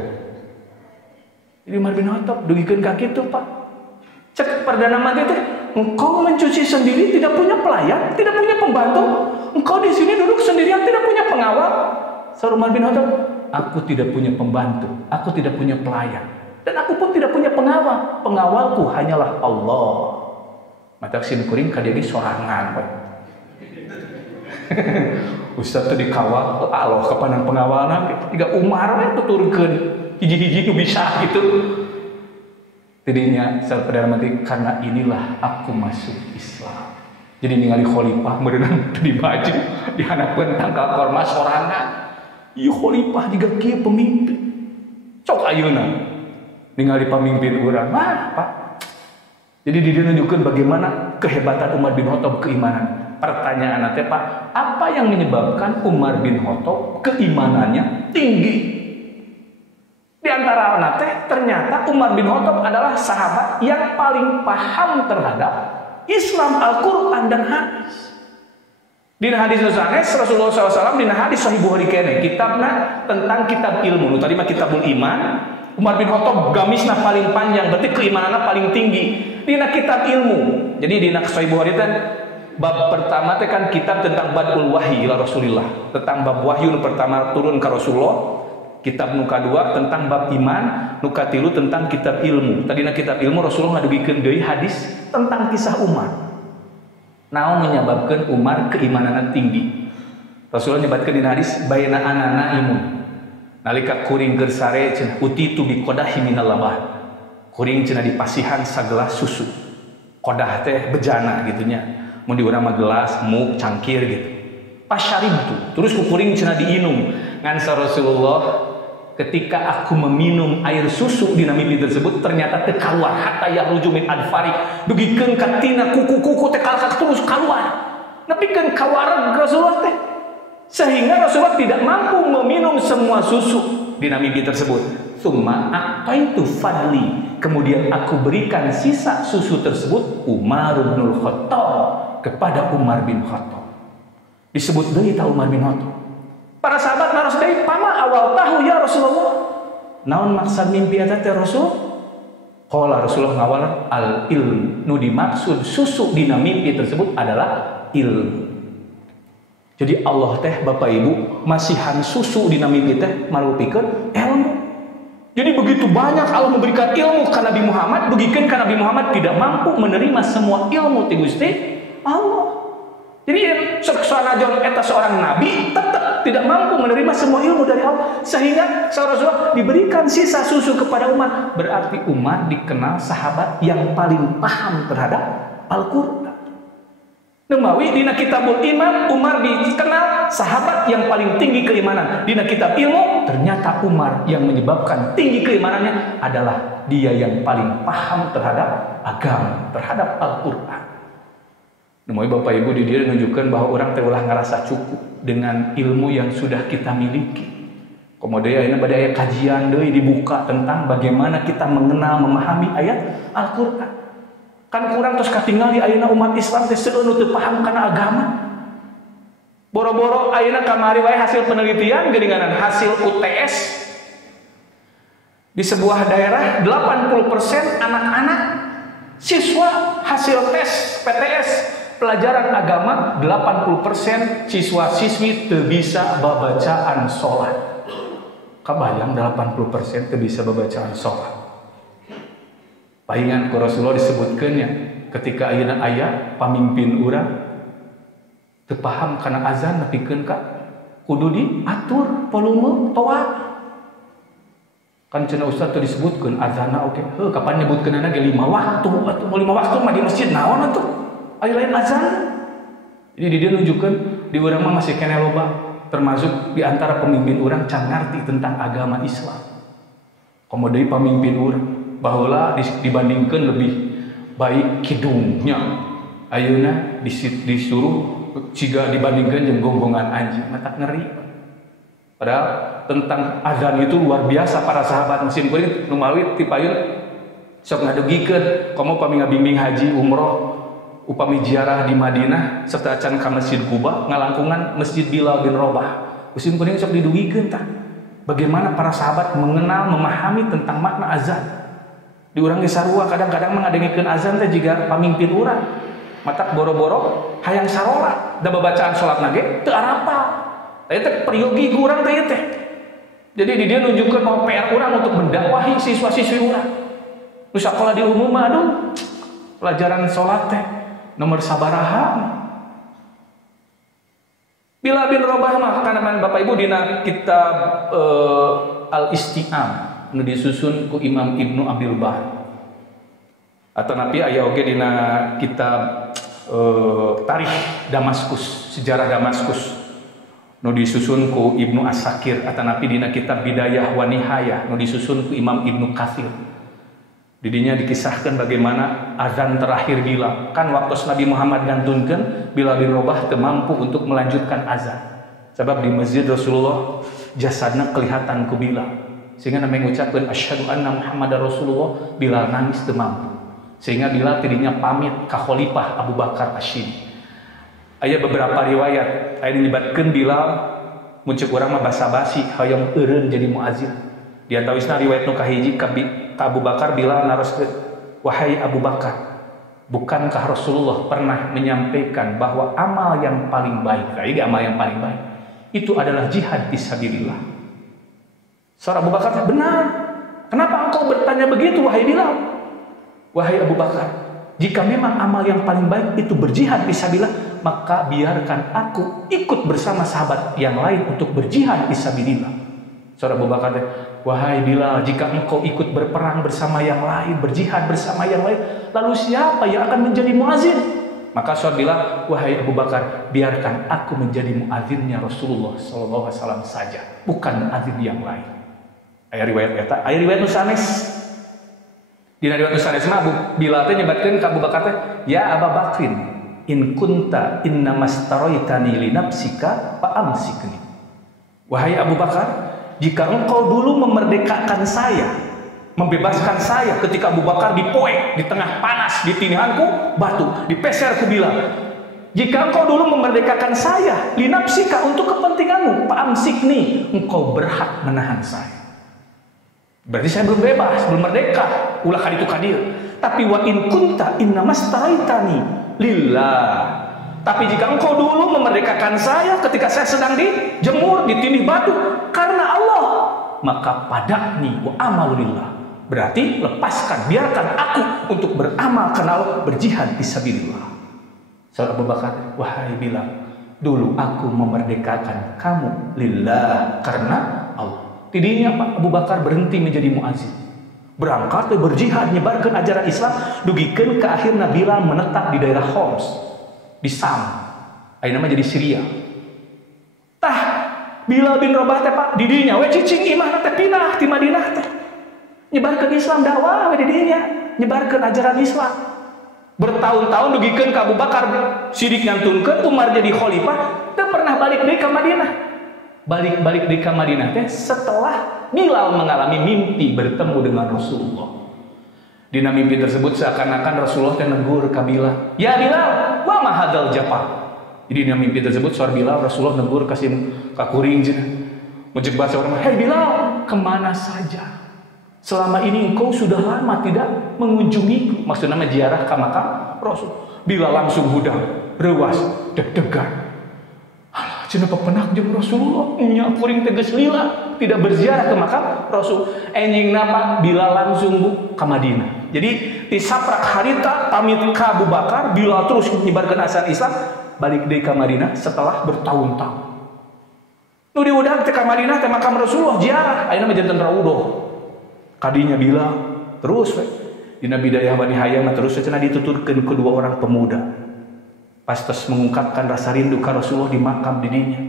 Jadi Umar bin Khattab dugikeun ka kitu Pak. Cek Perdana Menteri teh, engkau mencuci sendiri, tidak punya pelayan, tidak punya pembantu. Engkau di sini duduk sendirian, tidak punya pengawal. Saur Umar bin Khattab, aku tidak punya pembantu, aku tidak punya pelayan, dan aku pun tidak punya pengawal. Pengawalku hanyalah Allah. Mata sim kuring ka dia sorangan, Pak. Ustaz teh dikawal, Allah kepanan pengawalna, tiga Umar we tuturkeun hiji-hiji nu bisa gitu. Tidinya saat Perdana Menteri, karena inilah aku masuk Islam. Jadi ningali khalifah meureunang di baju dihanapkeun tangkal korma sorangan. Ieu khalifah juga kieu pemimpin. Cok ayeuna ningali pemimpin urang, Pak. Jadi dia nunjukkeun bagaimana kehebatan Umar bin Khattab keimanan. Pertanyaan teh Pak, apa yang menyebabkan Umar bin Khattab keimanannya tinggi? Di antara teh ternyata Umar bin Khattab adalah sahabat yang paling paham terhadap Islam, Al-Qur'an dan hadis. Dina hadis sanes Rasulullah SAW dina hadis Sahih Bukhari kene kitabna tentang kitab ilmu. Nu tadi mah kitabul iman. Umar bin Khattab gamisna paling panjang, berarti keimananna paling tinggi. Dina kitab ilmu. Jadi dina Sahih Bukhari teh bab pertama teh kan kitab tentang badul wahyi ila Rasulillah, tentang bab wahyu nu pertama turun ke Rasulullah. Kitab nu kadua tentang bab iman, nu katilu tentang kitab ilmu. Tadina kitab ilmu Rasulullah ngadugikeun deui hadis tentang kisah Umar. Naon menyebabkan Umar keimananna tinggi? Rasulullah nyebatkeun dina hadis baina anana imun. Nalika kuring keur sare cenah utitu bi qadahi minal laban. Kuring cenah dipasihan sagelas susu. Qadah teh bejana gitunya. Mun di urang mah gelas, muk, cangkir gitu. Pasyaribtu. Terus ku kuring cenah diinum. Ngan Rasulullah, ketika aku meminum air susu di mimpi tersebut ternyata teu kaluar hatta yakhruju min adfarik, dugikeun ka tina kuku-kuku teh terus kaluar nepikeun kawareg Rasulullah teh, sehingga Rasulullah tidak mampu meminum semua susu di mimpi tersebut. Summa aqaitu fadli, kemudian aku berikan sisa susu tersebut Umar bin Khattab kepada Umar bin Khattab. Disebut deui ta Umar bin Khattab. Para sahabat naros deui pama awal tahu ya Rasulullah. Naon maksud mimpi eta teh Rasul? Qala Rasulullah ngawal al ilm. Nu dimaksud susu dina mimpi tersebut adalah ilmu. Jadi Allah teh Bapak Ibu masihan susu dina mimpi teh marupikeun ilmu. Jadi begitu banyak Allah memberikan ilmu ke Nabi Muhammad, begikeun ka Nabi Muhammad tidak mampu menerima semua ilmu ti Gusti Allah. Jadi sanajan eta seorang nabi tetap tidak mampu menerima semua ilmu dari Allah, sehingga Rasulullah diberikan sisa susu kepada Umar. Berarti Umar dikenal sahabat yang paling paham terhadap Al-Qur'an. Nemawi dina kitabul iman Umar dikenal sahabat yang paling tinggi keimanan. Dina kitab ilmu ternyata Umar yang menyebabkan tinggi keimanannya adalah dia yang paling paham terhadap agama, terhadap Al-Qur'an. Namun Bapak Ibu di dia menunjukkan bahwa orang telah ngerasa cukup dengan ilmu yang sudah kita miliki. Kemudian pada ayat kajian deui dibuka tentang bagaimana kita mengenal memahami ayat Al-Qur'an. Kan kurang terus katingali ayeuna umat Islam teh seueur teu paham kana agama. Boro-boro ayeuna kamari wae hasil penelitian geuninganan hasil UTS di sebuah daerah 80% anak-anak siswa hasil tes PTS pelajaran agama 80% siswa-siswi teu bisa babacaan sholat. Kabayang 80% teu bisa babacaan sholat. Paingan ku Rasulullah disebutkeunnya ketika ayeuna aya pamimpin urang teu paham kana azan nepikeun ka kudu diatur volume toa. Kan cenah ustaz teu disebutkeun azanna oke. Heuh kapan nyebutkeunana ge 5 waktu atuh 5 waktu mah di masjid naon atuh? Ayo lain azan. Jadi dia nunjukkan di urang mah masih kene loba, termasuk di antara pemimpin urang can ngarti tentang agama Islam. Kemudian pemimpin urang baheula dibandingkan lebih baik kidungnya. Ayeuna disuruh ciga dibandingkan jeung gonggongan anjing, mata ngeri. Padahal tentang azan itu luar biasa para sahabat mesin kuring nu mawi ti payun sok ngadugikeun komo upami ngabimbing haji umroh upami ziarah di Madinah serta acan ka Masjid Quba ngalangkungan Masjid Bilal bin Rabah mesin kuring sok didugikeun tah bagaimana para sahabat mengenal memahami tentang makna azan di urang ge sarua kadang-kadang mengadengikeun azan teh jiga pamimpin urang matak boro-boro hayang sarolat da babacaan salat nage teu arapal teh teh priyogi ku urang teh teh. Jadi dia nunjukkan bahwa PR orang untuk mendakwahi siswa-siswi orang. Nu sakola di umum aduh pelajaran salat teh nomor sabaraha. Bilal bin Rabah mah kana Bapak Ibu dina kitab Al-Isti'am nu disusun ku Imam Ibnu Abil Bahr. Atau nabi aya oge dina kitab Tarikh Damaskus, sejarah Damaskus. Nu disusun ku Ibnu As-Sakir atau nabi dina kitab Bidayah wa Nihayah nu disusun ku Imam Ibnu Katsir. Di dinya dikisahkan bagaimana azan terakhir Bilal. Kan waktu Nabi Muhammad gantunkeun Bilal bin Rabah teu mampu untuk melanjutkan azan. Sebab di masjid Rasulullah jasadna kelihatan ku Bilal. Sehingga namanya ngucapkeun asyhadu anna Muhammadar Rasulullah, Bilal nangis teu mampu. Sehingga Bilal tidinya pamit ka Khalifah Abu Bakar Asy-Siddiq. Aya beberapa riwayat aya dilibatkeun Bilal muncul urang mah basa-basi hayang eureun jadi muazin. Di antawisna riwayat nu kahiji ka Abu Bakar Bilal naroskeun, "Wahai Abu Bakar, bukankah Rasulullah pernah menyampaikan bahwa amal yang paling baik, amal yang paling baik itu adalah jihad fisabilillah?" Saudara Abu Bakar, "Benar. Kenapa engkau bertanya begitu wahai Bilal?" "Wahai Abu Bakar, jika memang amal yang paling baik itu berjihad fisabilillah, maka biarkan aku ikut bersama sahabat yang lain untuk berjihad fisabilillah." Saudara Abu Bakar, "Wahai Bilal, jika engkau ikut berperang bersama yang lain, berjihad bersama yang lain, lalu siapa yang akan menjadi muazin?" Maka saudara Bilal, "Wahai Abu Bakar, biarkan aku menjadi muazinnya Rasulullah sallallahu alaihi wasallam saja, bukan muazin yang lain." Aya riwayat eta, aya riwayat nu sanes. Dina riwayat nu sanes mah Bilal teh nyebatkeun ka Abu Bakar teh, "Ya Abu Bakrin, in kunta innamastaraitani li nafsika fa amsikni." Wahai Abu Bakar, jika engkau dulu memerdekakan saya, membebaskan saya ketika Abu Bakar dipoek di tengah panas, ditinihanku batu, dipeser ku Bilal. Jika engkau dulu memerdekakan saya li nafsika untuk kepentinganmu, fa amsikni, engkau berhak menahan saya. Berarti saya belum bebas, belum merdeka, ulah kaditu kadir. Tapi wa in kunta innamastaraitani lillah. Tapi jika engkau dulu memerdekakan saya ketika saya sedang dijemur, ditindih batu karena Allah, maka padakni wa amalulillah. Berarti lepaskan, biarkan aku untuk beramal karena Allah, berjihad fisabilillah. Saudara Abu Bakar, "Wahai Bilal, dulu aku memerdekakan kamu lillah karena Allah." Tidinya Pak Abu Bakar berhenti menjadi muazin, berangkat berjihad nyebarkan ajaran Islam, dugikeun ka akhirna Bilal menetap di daerah Homs di Sam, ayeuna mah jadi Syria. Tah Bilal bin Rabah teh Pak di dinya we cicing imahna teh pindah ti Madinah teh. Nyebarkeun Islam dakwah we di dinya, nyebarkeun ajaran Islam. Bertahun-tahun dugikeun ka Abu Bakar Siddiq nyantunkeun Umar jadi khalifah, teu pernah balik deui ka Madinah. Balik deui ka Madinah teh setelah Bilal mengalami mimpi bertemu dengan Rasulullah. Dina mimpi tersebut seakan-akan Rasulullah teh negur ka Bilal, "Ya Bilal, wa ma hadzal jafar." Jadi dina mimpi tersebut suara Bilal Rasulullah negur kasih ka kuring cenah. Mujib bahasa orang, "Hei Bilal, kemana saja? Selama ini engkau sudah lama tidak mengunjungiku." Maksudnya ziarah ka makam Rasul. Bilal langsung hudang, reuas, deg-degan. Alah, cenah pepenak jeung Rasulullah, nya kuring tegas lila tidak berziarah ke makam Rasul. Enjingna Pak Bilal langsung ka Madinah. Jadi disaprak harita pamit ka Abu Bakar, Bilal terus nyebarkeun ajaran Islam, balik deui ka Madinah setelah bertahun-tahun. Nu diudang teh ka Madinah teh makam Rasulullah ziarah, ayeuna mah janten Raudhah. Kadinya Bilal terus we dina Bidayah wa Nihayah terus cenah dituturkeun kedua orang pemuda. Pas tos mengungkapkan rasa rindu ka Rasulullah di makam di dinya.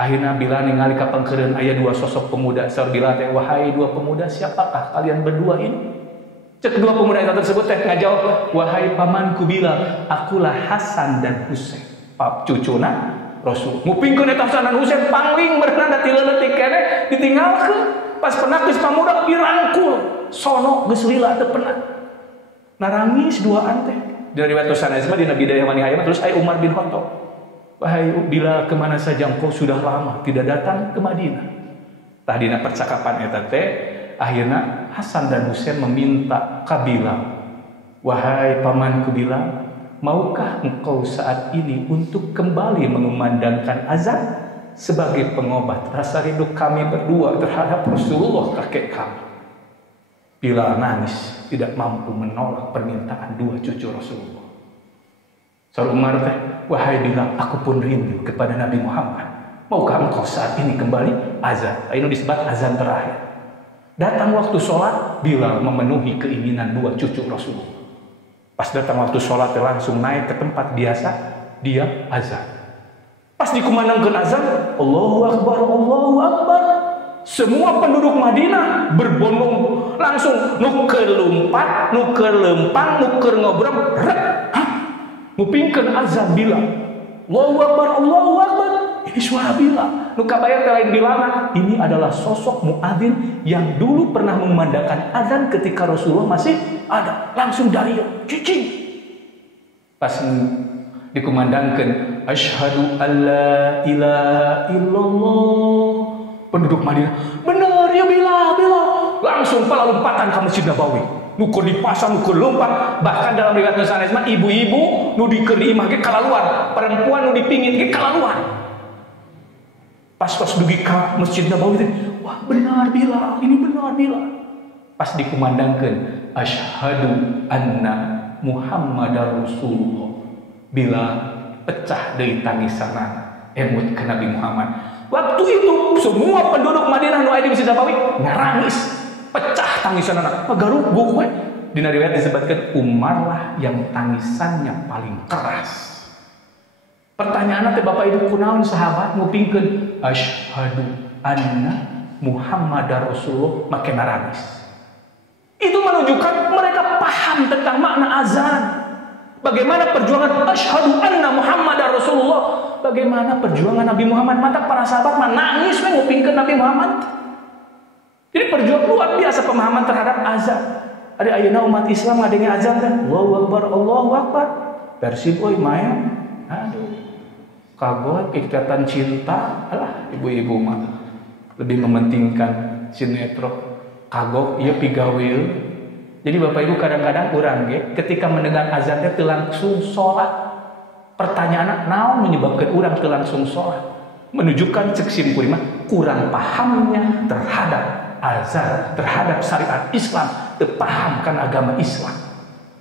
Akhirnya Bilal ningali ka pangkeureun aya dua sosok pemuda. Saur Bilal teh, "Wahai dua pemuda, siapakah kalian berdua ini?" Cek kedua pemuda itu tersebut teh ngajawab, "Wahai pamanku Bilal, akulah Hasan dan Husain." Pap cucuna Rasul. Mupingkeun eta Hasan dan Husain pangling berenang da 3 leutik keneh ditinggalkeun. Pas pernah geus pamuda dirangkul. Sono geus lila teu pernah. Narangis duaan teh. Dari riwayat sanesna di Nabi Daya Mani Hayam terus Umar bin Khattab. Wahai Bilal, kemana saja engkau sudah lama tidak datang ke Madinah. Tah dina percakapan eta teh akhirna Hasan dan Husain meminta ka Bilal, wahai pamanku Bilal, maukah engkau saat ini untuk kembali mengumandangkan azan sebagai pengobat rasa rindu kami berdua terhadap Rasulullah kakek kami? Bilal nangis, tidak mampu menolak permintaan dua cucu Rasulullah. Saur Umar teh, wahai Bilal, aku pun rindu kepada Nabi Muhammad. Maukah engkau saat ini kembali azan? Ini disebut azan terakhir. Datang waktu sholat, Bilal memenuhi keinginan dua cucu Rasulullah. Pas datang waktu sholat, langsung naik ke tempat biasa, dia azan. Pas dikumandangkan azan, Allahu Akbar, Allahu Akbar. Semua penduduk Madinah berbondong langsung nuker lumpat, nuker lempang, nuker ngobrol, ngupingkeun azan Bilal. Allahu Akbar, Allahu Akbar. Ini suara Bilal. Nu kabayang teh lain Bilal, ini adalah sosok muadzin yang dulu pernah memandangkan azan ketika Rasulullah masih ada. Langsung dari cicing. Pas dikumandangkan asyhadu alla ilaha illallah. Penduduk Madinah, bener ya Bilal. Langsung pala lompatan ke Masjid Nabawi. Nukur dipasang, nukur lompat. Bahkan dalam riwayat sanesna ibu-ibu nu dikeun di imah ge kalaluar, perempuan nu dipingit ge kalaluar. Pas dugi ka Masjid Nabawi teh, wah benar Bilal, ini benar Bilal. Pas dikumandangkeun asyhadu anna Muhammadar Rasulullah. Bilal pecah deui tangisanna emut ka Nabi Muhammad. Waktu itu semua penduduk Madinah nu aya di Masjid Nabawi nangis, pecah tangisanna. Pagaruguk we. Dina riwayat disebutkan Umar lah yang tangisannya paling keras. Pertanyaan teh Bapak Ibu kunaon sahabat ngupingkeun asyhadu anna Muhammadar Rasulullah make nangis. Itu menunjukkan mereka paham tentang makna azan. Bagaimana perjuangan asyhadu anna Muhammadar Rasulullah. Bagaimana perjuangan Nabi Muhammad. Mata para sahabat nangis ngupingkeun Nabi Muhammad. Jadi perjuangan luar biasa pemahaman terhadap azan. Ada ayeuna umat Islam ngadenge azan teh Allahu Akbar, Allahu Akbar. Persib euy main. Aduh. Kagoan ikatan cinta. Alah ibu-ibu mah lebih mementingkan sinetron. Kagok ieu pigawil. Jadi Bapak Ibu kadang-kadang urang ge ketika mendengar azan teh teu langsung salat. Pertanyaan naon menyebabkan urang teu langsung salat? Menunjukkan cek sim kuring mah kurang pahamnya terhadap azan, terhadap syariat Islam, teu paham kan agama Islam.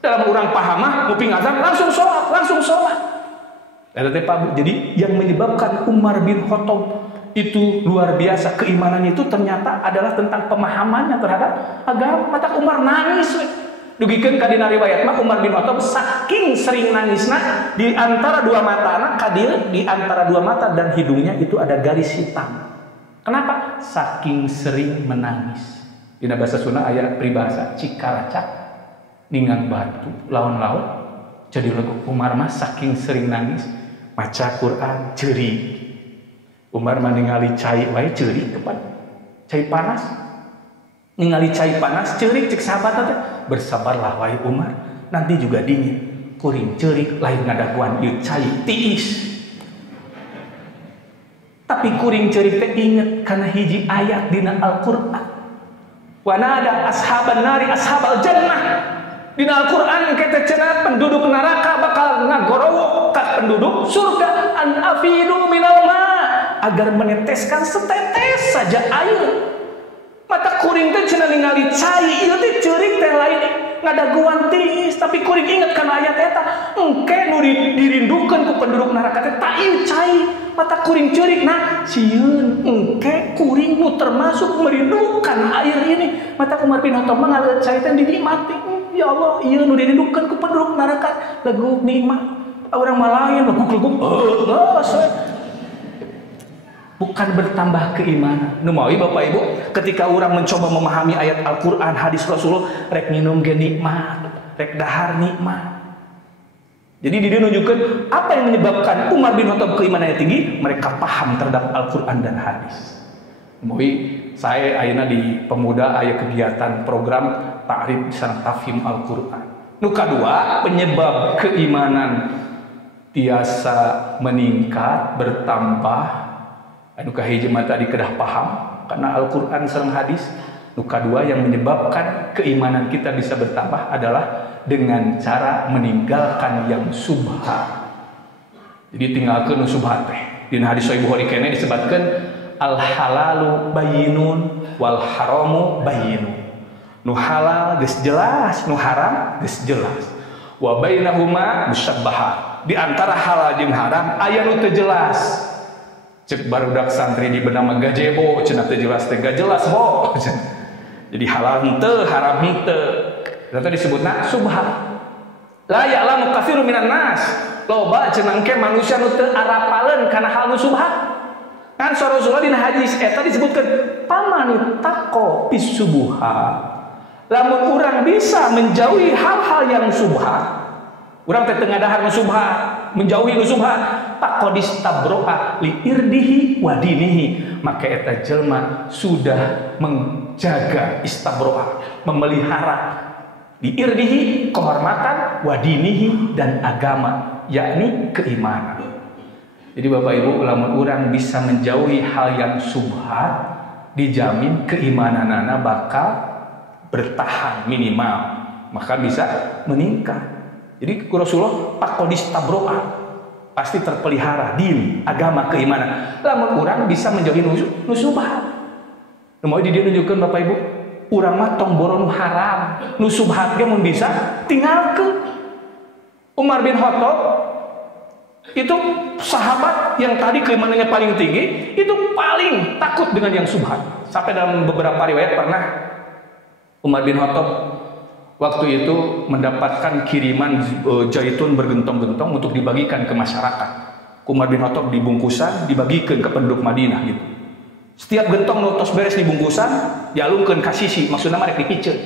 Dalam urang paham mah nguping azan langsung salat. Jadi yang menyebabkan Umar bin Khattab itu luar biasa keimanannya itu ternyata adalah tentang pemahamannya terhadap agama. Mata Umar nangis dugikeun ka dina riwayat mah Umar bin Khattab saking sering nangisna di antara dua matana kadil di antara dua mata dan hidungnya itu ada garis hitam. Kenapa? Saking sering menangis. Dina bahasa Sunda aya peribahasa cikaracak ningang batu lawan-lawan. Jadi lagu Umar mah saking sering nangis maca Quran ceurik. Umar mah ningali cai wae ceurik kepada cai panas. Ningali cai panas ceurik cek sahabat teh bersabarlah wahai Umar, nanti juga dingin. Kuring ceurik lain ngadaguan ieu cai tiis. Tapi kuring ceurik teh inget kana hiji ayat dina Al-Qur'an. Wa nada ashaban nari ashabal jannah. Dina Al-Qur'an kata cenah penduduk neraka bakal ngagorowo ka penduduk surga an afidu minal ma agar meneteskan setetes saja air. Mata kuring teh cenah ningali cai ieu teh ceurik teh lain ngadaguan tiis tapi kuring inget kana ayat eta engke nu dirindukeun ku penduduk neraka teh ta ieu cai mata kuring ceurik nah sieun engke kuring nu termasuk merindukan air ini. Mata Umar bin Khattab mah ngaleut cai teh dinikmati. Ya Allah ieu nu dirindukeun ku penduduk neraka lagu nikmat urang mah lain leguk-leguk bukan bertambah keimanan. Nu mawi Bapak Ibu, ketika orang mencoba memahami ayat Al-Qur'an, hadis Rasulullah, rek minum ge nikmat, rek dahar nikmat. Jadi dia menunjukkan apa yang menyebabkan Umar bin Khattab keimanannya tinggi, mereka paham terhadap Al-Quran dan hadis. Moi saya ayeuna di Pemuda aya kegiatan program ta'rif sareng tafhim Al-Quran. Nu kadua, penyebab keimanan tiasa meningkat, bertambah, anu kahiji mah tadi kedah paham karena Al-Quran sareng hadis. Nu kadua yang menyebabkan keimanan kita bisa bertambah adalah dengan cara meninggalkan yang subhat. Jadi tinggalkan subhat teh. Di hadis Sahih Bukhari kene disebutkan al halalu bayyinun wal haramu bayyinun. Nu halal geus jelas, nu haram geus jelas. Wa bainahuma musyabbahat. Di antara halal jeung haram aya nu teu jelas. Cek barudak santri di benama gajebo cenah teu jelas teh jelas ho. Jadi halal henteu, haram henteu. Eta disebutna subhat. La ya'lamu katsirun minan nas. Loba cenah engke manusia nu teu arapaleun kana hal nu subhat. Kan Rasulullah dina hadis eta disebutkan pamanu taqo bis subuhat. Lamun urang bisa menjauhi hal-hal yang subhat. Urang teh teu ngadahar nu subhat, menjauhi nu subhat, taqodis tabroa li irdihi wa dinihi. Maka eta jelma sudah menjaga istabroa, memelihara di irdihi kehormatan, wadinihi dan agama, yakni keimanan. Jadi Bapak Ibu, ulama orang bisa menjauhi hal yang subhat, dijamin keimananana bakal bertahan minimal, maka bisa meningkat. Jadi Rasulullah pakodis tabroa, pasti terpelihara din, agama, keimanan. Lamun orang bisa menjauhi nu subhat. Mau ditunjukkan Bapak Ibu, urang mah tong boron haram, nu subhat ge mun bisa tinggalkeun. Umar bin Khattab itu sahabat yang tadi keimanannya paling tinggi, itu paling takut dengan yang subhat. Sampai dalam beberapa riwayat pernah Umar bin Khattab waktu itu mendapatkan kiriman zaitun bergentong-gentong untuk dibagikan ke masyarakat. Umar bin Khattab dibungkusan dibagikan ke penduduk Madinah gitu. Setiap gentong nutos beres di bungkusan dialungkeun ka sisi, maksudna mah rek dipiceun.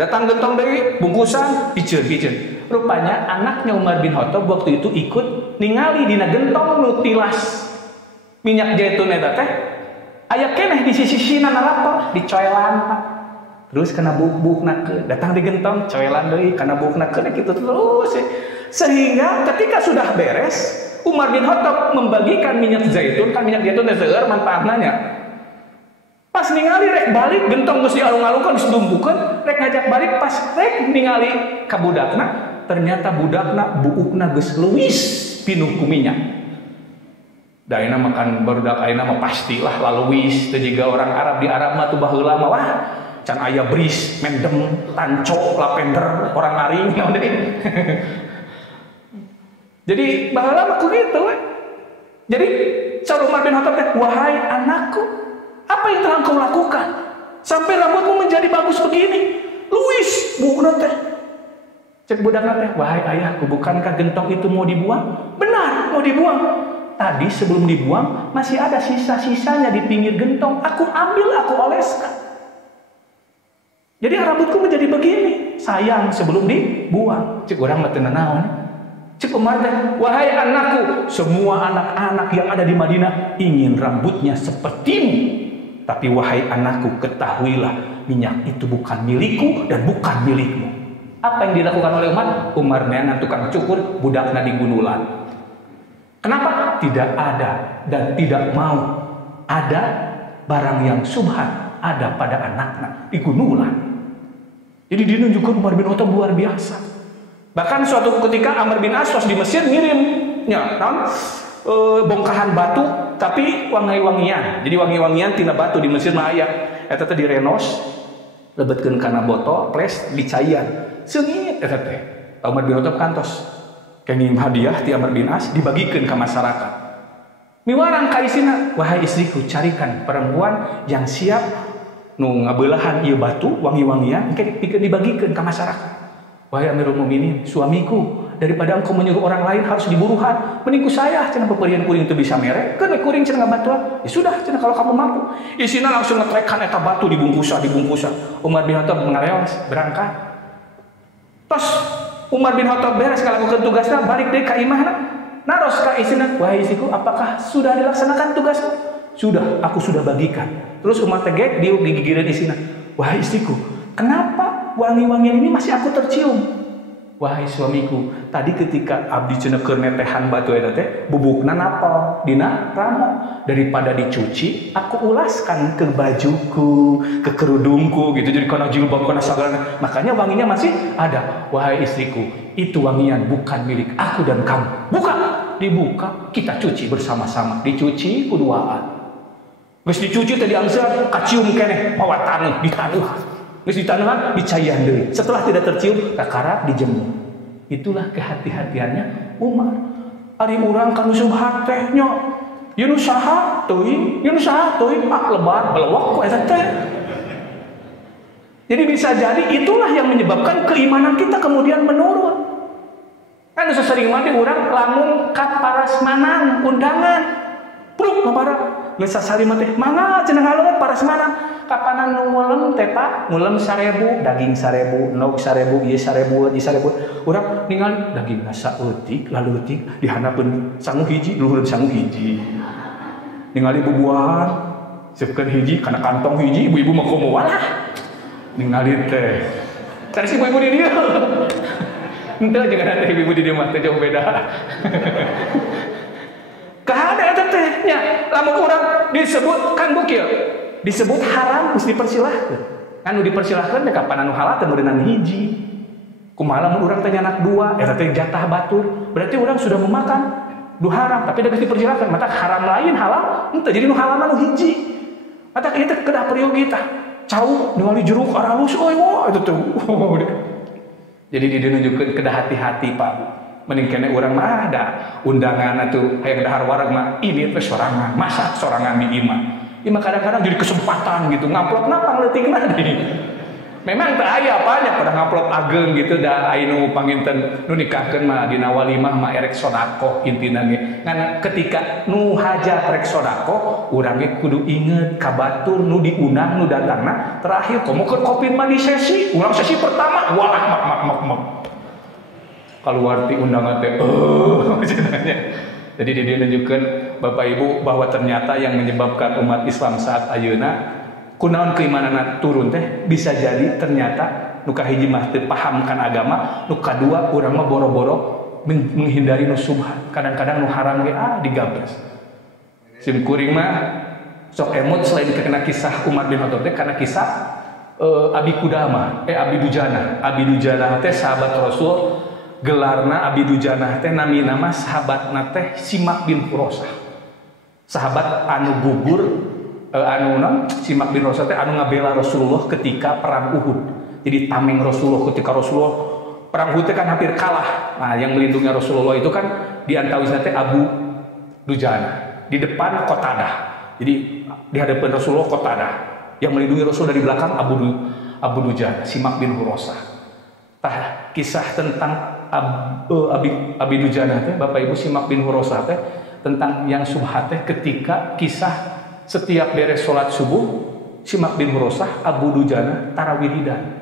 Datang gentong dari bungkusan piceun. Rupanya anaknya Umar bin Khattab waktu itu ikut ningali dina gentong nu tilas minyak zaitun eta teh aya keneh di sisi-sisina nalapor dicoelan Pak. Terus kana buk-buknakeun, datang di gentong coelan deui kana buknakeun kitu terus. Sehingga ketika sudah beres Umar bin Khattab membagikan minyak zaitun, kan minyak zaitun teh seueur manfaatna. Pas ningali rek balik gentong geus dialung-alungkeun disdumpukeun, rek ngajak balik pas rek ningali ka budakna, ternyata budakna buukna geus leuwis pinuh ku minyak. Da ayeuna makan barudak ayeuna mah pastilah laleuwis, teu jiga orang Arab di Arab mah tuh baheula mah wah can aya bris, mendem, tanco, lavender, orang aring naon deui. Jadi baheula mah kitu we. Jadi cara Umar bin Khattab teh, "Wahai anakku, apa yang telah engkau lakukan sampai rambutmu menjadi bagus begini? Luis, buukna teh." Cek budakna teh, "Wahai ayahku, bukankah gentong itu mau dibuang?" "Benar, mau dibuang. Tadi sebelum dibuang masih ada sisa-sisanya di pinggir gentong. Aku ambil, aku oleskan. Jadi rambutku menjadi begini. Sayang sebelum dibuang." Cek urang mah teu naon. Cek Umar teh, "Wahai anakku, semua anak-anak yang ada di Madinah ingin rambutnya sepertimu. Tapi wahai anakku, ketahuilah minyak itu bukan milikku dan bukan milikmu." Apa yang dilakukan oleh Umar? Umar neangan tukang cukur, budakna digunulan. Kenapa? Tidak ada dan tidak mau ada barang yang subhat ada pada anaknya, digunulan. Jadi dinunjukkan Umar bin Khattab luar biasa. Bahkan suatu ketika Amr bin As di Mesir ngirimnya bongkahan batu tapi wangi-wangian. Jadi wangi-wangian tina batu di Mesir mah aya. Eta teh direnos, lebetkeun kana botol, ples dicaian. Seungit eta teh. Umar bin Khattab kantos kenging hadiah ti Amr bin As dibagikeun ka masyarakat. Miwarang ka isina, "Wahai istriku, carikan perempuan yang siap nu ngabeulahan ieu batu wangi-wangian engke pikeun dibagikeun ka masyarakat." "Wahai Amirul Mukminin, suamiku, daripada engkau menyuruh orang lain harus diburuhan, mending ku saya cenah peperian kuring teu bisa mere, keun kuring cenah ngabatuan." "Ya sudah cenah kalau kamu mampu." Isina langsung ngetrekan eta batu dibungkusan. Umar bin Khattab ngareos berangkat. Tos Umar bin Khattab beres ngalakukeun tugasna, balik deui ka imahna. Naros ka isina, "Wahai istriku, apakah sudah dilaksanakan tugasmu?" "Sudah, aku sudah bagikan." Terus Umar tegek diuk gigireun isina, "Wahai istriku, kenapa wangi-wangian ini masih aku tercium?" "Wahai suamiku, tadi ketika abdi cenah keur netehan batu eta teh bubukna napal dina ramo, daripada dicuci aku ulaskan ke bajuku, ke kerudungku gitu, jadi kana jilbab kana sagala, makanya wanginya masih ada." "Wahai istriku, itu wangian bukan milik aku dan kamu." "Buka." Dibuka, kita cuci bersama-sama. Dicuci kuduaan. Geus dicuci teh diangseut kacium keneh pawatan di taneuh. Geus di taneuhan dicaian deui. Setelah tidak tercium, kakara dijemur. Itulah kehati-hatiannya Umar. Ari urang kanu subhat teh nya, ieu nu saha teuing, ieu nu saha teuing, lebar belewek ku eta teh. Jadi bisa jadi itulah yang menyebabkan keimanan kita kemudian menurun. Kan sesering mati urang lamun ka parasmanan undangan. Pruk ngabarang geus sasarima teh, "Mangga cenah ngaleungeut parasmanan." "Kapanan nu ngulem teh Pak?" "Ngulem 1000, daging 1000, endog 1000, ieu 1000, ieu 1000." Urang ningali dagingna saeutik, laleutik dihandapkeun sangu hiji, luhur sangu hiji. Ningali bubuahan, siepkeun hiji kana kantong hiji, ibu-ibu mah komo walah. Ningali teh. Tadi si ibu-ibu di dieu. Henteu jeung ada ibu-ibu di dieu mah teh jauh beda. Kahade eta teh nya, lamun urang disebut kan bukil. Disebut haram mesti dipersilahkeun. Anu dipersilahkeun teh kapan anu halal teh meunang hiji. Kumaha lamun urang teh nyanak 2, eta teh jatah batur. Berarti urang sudah memakan nu haram, tapi da geus dipersilahkeun. Mata haram lain halal, henteu jadi nu halal nu hiji. Mata kieu teh kedah priyogi tah. Cau ningali jeruk aralus euy wah eta teh. Jadi dinunjukkeun kedah hati-hati Pak. Mending kene urang mah ada undangan atuh hayang dahar wareg mah ini teh sorangan, masa sorangan di imah. Imah kadang-kadang jadi kesempatan gitu, ngamplopna pangleutikna deui. Memang teu aya apanya pada ngamplop ageng gitu da anu panginten nu nikahkeun mah dina walimah mah erek sodaqoh intina ge. Ngan ketika nu hajat rek sodaqoh, urang ge kudu inget ka batur nu diundang nu datangna terakhir komo keur kopi mah di sesi, urang sesi pertama wah mak. Keluar ti undangan teh jadi dia menunjukkan Bapak Ibu bahwa ternyata yang menyebabkan umat Islam saat ayeuna kunaon keimanana turun teh bisa jadi ternyata nu kahiji mah teu pahamkan agama, nu kadua urang mah boro-boro menghindari nu subhat. Kadang-kadang nu haram ge digabres. Sim kuring mah sok emot selain kena kisah Umar bin Khattab teh karena kisah Abi Kudama, Abi Dujana. Abi Dujana teh sahabat Rasul. Gelarna Abi Dujanah teh nami nama sahabatna teh Simak bin Hurosah. Sahabat anu gugur Simak bin Hurosah teh anu ngabela Rasulullah ketika perang Uhud. Jadi tameng Rasulullah ketika Rasulullah perang Uhud teh kan hampir kalah. Nah, yang melindungi Rasulullah itu kan di antawisna teh Abu Dujanah. Di depan Qatadah. Jadi di hadapan Rasulullah Qatadah. Yang melindungi Rasul dari belakang Abu Dujanah, Simak bin Hurosah. Tah kisah tentang Abi Dujanah teh Bapak Ibu Simak bin Hurosah teh tentang yang subhat teh ketika kisah setiap beres sholat subuh Simak bin Hurosah Abu Dujanah tarawihidan.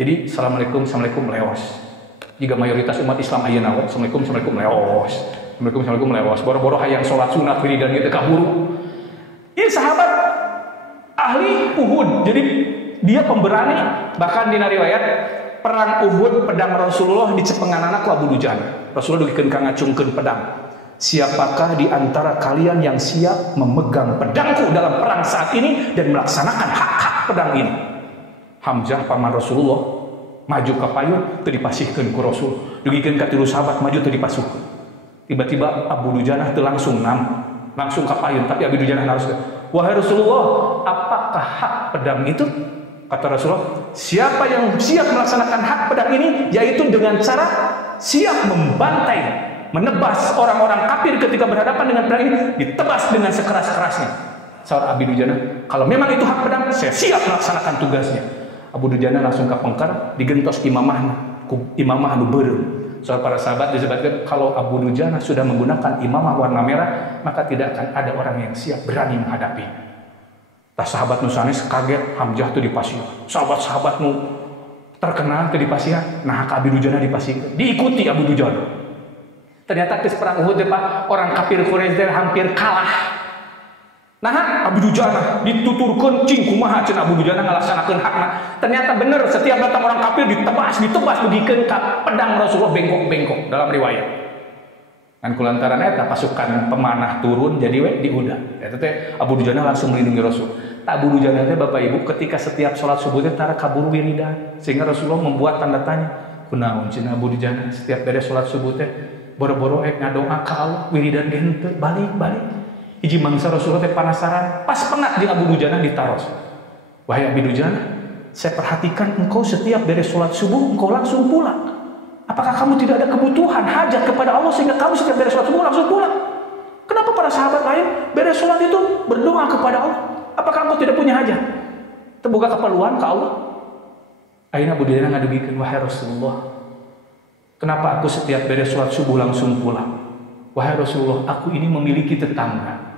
Jadi assalamualaikum leos. Jika mayoritas umat Islam ayeuna assalamualaikum leos. Boro-boro hayang sholat sunat wiridan gitu kaburu. Ini sahabat ahli Uhud. Jadi dia pemberani, bahkan di riwayat perang Uhud pedang Rasulullah dicepenganana ku Abu Dujanah. Rasulullah dugikeun ka ngacungkeun pedang. Siapakah di antara kalian yang siap memegang pedangku dalam perang saat ini dan melaksanakan hak-hak pedang ini? Hamzah paman Rasulullah maju ka payun teu dipasihkeun ku Rasul. Dugikeun ka tilu sahabat maju teu dipasuhkeun. Tiba-tiba Abu Dujanah teu langsung ka payun, tapi Abu Dujanah harus, "Wahai Rasulullah, apakah hak pedang itu?" Kata Rasulullah, "Siapa yang siap melaksanakan hak pedang ini, yaitu dengan cara siap membantai, menebas orang-orang kafir ketika berhadapan dengan pedang ini, ditebas dengan sekeras-kerasnya." Saur Abi Dujanah, "Kalau memang itu hak pedang, saya siap melaksanakan tugasnya." Abu Dujanah langsung kapengkar, digentos imamah nu beureum. Saur para sahabat disebutkan, kalau Abu Dujanah sudah menggunakan imamah warna merah, maka tidak akan ada orang yang siap berani menghadapi. Tah sahabat nu sanes kaget, Hamzah tuh dipasih. Sahabat-sahabat nu terkenal ke di Pasihan, nah ke Abi Dujana di Pasihan, diikuti Abu Dujana. Ternyata ke perang Uhud Pak, orang kafir Quraisy hampir kalah. Nah, Abu Dujana dituturkan cing kumaha cenah Abu Dujana ngalaksanakeun hakna. Ternyata benar setiap datang orang kafir ditebas begikeun ka pedang Rasulullah bengkok-bengkok dalam riwayat. Kan kulantaran eta pasukan pemanah turun jadi we diudah. Eta teh Abu Dujana langsung melindungi Rasul. Tak Abu Dujana teh Bapak Ibu ketika setiap sholat subuh teh tara kabur wiridan sehingga Rasulullah membuat tanda tanya. Kunaon cenah Abu Dujana setiap beres sholat subuh teh boro-boro ngadoa ka Allah wiridan ge henteu balik-balik. Iji mangsa Rasulullah teh penasaran, pas penat jeung Abu Dujana ditaros. Wahai Abu Dujana, saya perhatikan engkau setiap beres sholat subuh engkau langsung pulang. Apakah kamu tidak ada kebutuhan hajat kepada Allah sehingga kamu setiap beres sholat subuh langsung pulang? Kenapa para sahabat lain beres sholat itu berdoa kepada Allah? Apakah engkau tidak punya hajat? Terbuka keperluan ke Allah? Akhirnya Abu Dujana ngadegikeun, wahai Rasulullah, kenapa aku setiap beres sholat subuh langsung pulang? Wahai Rasulullah, aku ini memiliki tetangga,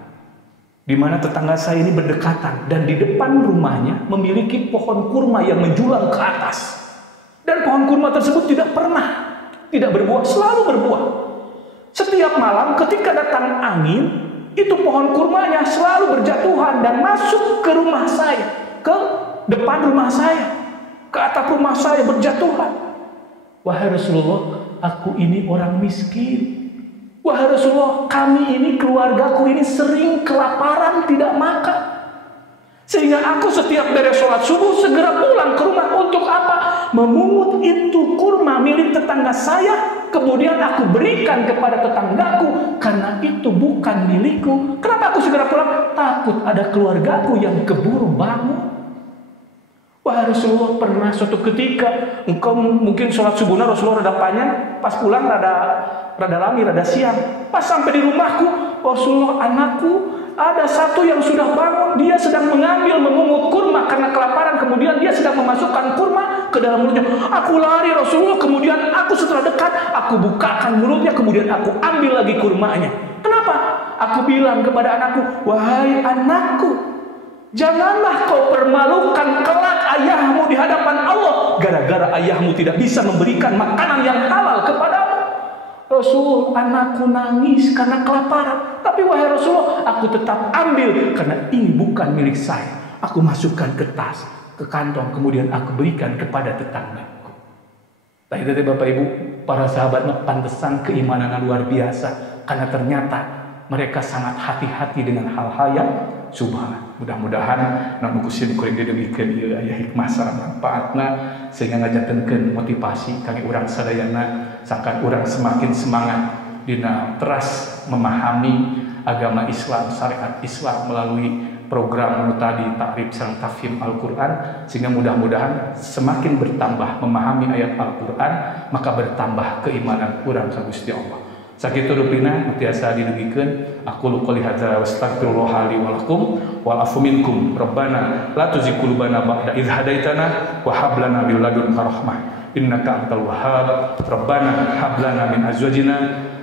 di mana tetangga saya ini berdekatan dan di depan rumahnya memiliki pohon kurma yang menjulang ke atas. Dan pohon kurma tersebut tidak berbuah, selalu berbuah. Setiap malam ketika datang angin, itu pohon kurmanya selalu berjatuhan dan masuk ke rumah saya, ke depan rumah saya, ke atap rumah saya berjatuhan. Wahai Rasulullah, aku ini orang miskin. Wahai Rasulullah, kami ini, keluargaku ini sering kelaparan, tidak makan. Sehingga aku setiap beres sholat subuh segera pulang ke rumah untuk apa? Memungut itu kurma milik tetangga saya, kemudian aku berikan kepada tetanggaku, karena itu bukan milikku. Kenapa aku segera pulang? Takut ada keluargaku yang keburu bangun. Wahai Rasulullah, pernah suatu ketika engkau mungkin sholat subuhnya Rasulullah rada panjang, pas pulang rada lami, rada siang. Pas sampai di rumahku, Rasulullah, anakku ada satu yang sudah bangun, dia sedang memungut kurma karena kelaparan, kemudian dia sedang memasukkan kurma ke dalam mulutnya. Aku lari Rasulullah, kemudian aku setelah dekat, aku bukakan mulutnya, kemudian aku ambil lagi kurmanya. Kenapa? Aku bilang kepada anakku, wahai anakku, janganlah kau permalukan kelak ayahmu di hadapan Allah gara-gara ayahmu tidak bisa memberikan makanan yang halal kepadamu. Rasul, anakku nangis karena kelaparan, tapi wahai Rasulullah, aku tetap ambil karena ini bukan milik saya. Aku masukkan ke tas, ke kantong, kemudian aku berikan kepada tetanggaku. Tapi itu Bapak Ibu, para sahabatnya pantesan keimanan luar biasa, karena ternyata mereka sangat hati-hati dengan hal-hal yang subhan. Mudah-mudahan namun kusin kuring didengikeun ieu aya hikmah sareng manfaatna sehingga ngajakeun motivasi kami urang sadayana sakan urang semakin semangat dina teras memahami agama Islam, syariat Islam melalui program nu tadi takrib sareng tafhim Al-Qur'an, sehingga mudah-mudahan semakin bertambah memahami ayat Al-Qur'an maka bertambah keimanan urang ka Gusti Allah. Sakitu rupina tiasa didengikeun, aku qouli hadza wastaghfirullah li wa lakum wal afu minkum rabbana la tuzigh qulubana ba'da idh hadaitana wa hab lana min ladunka rahmah innaka antal wahhab rabbana hab lana min azwajina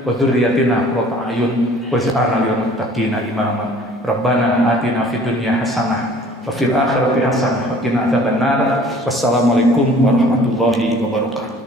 wa dzurriyyatina qurrata a'yun waj'alna lil muttaqina imama rabbana atina fid dunya hasanah wa fil akhirati hasanah wa qina adzabannar. Wassalamualaikum warahmatullahi wabarakatuh.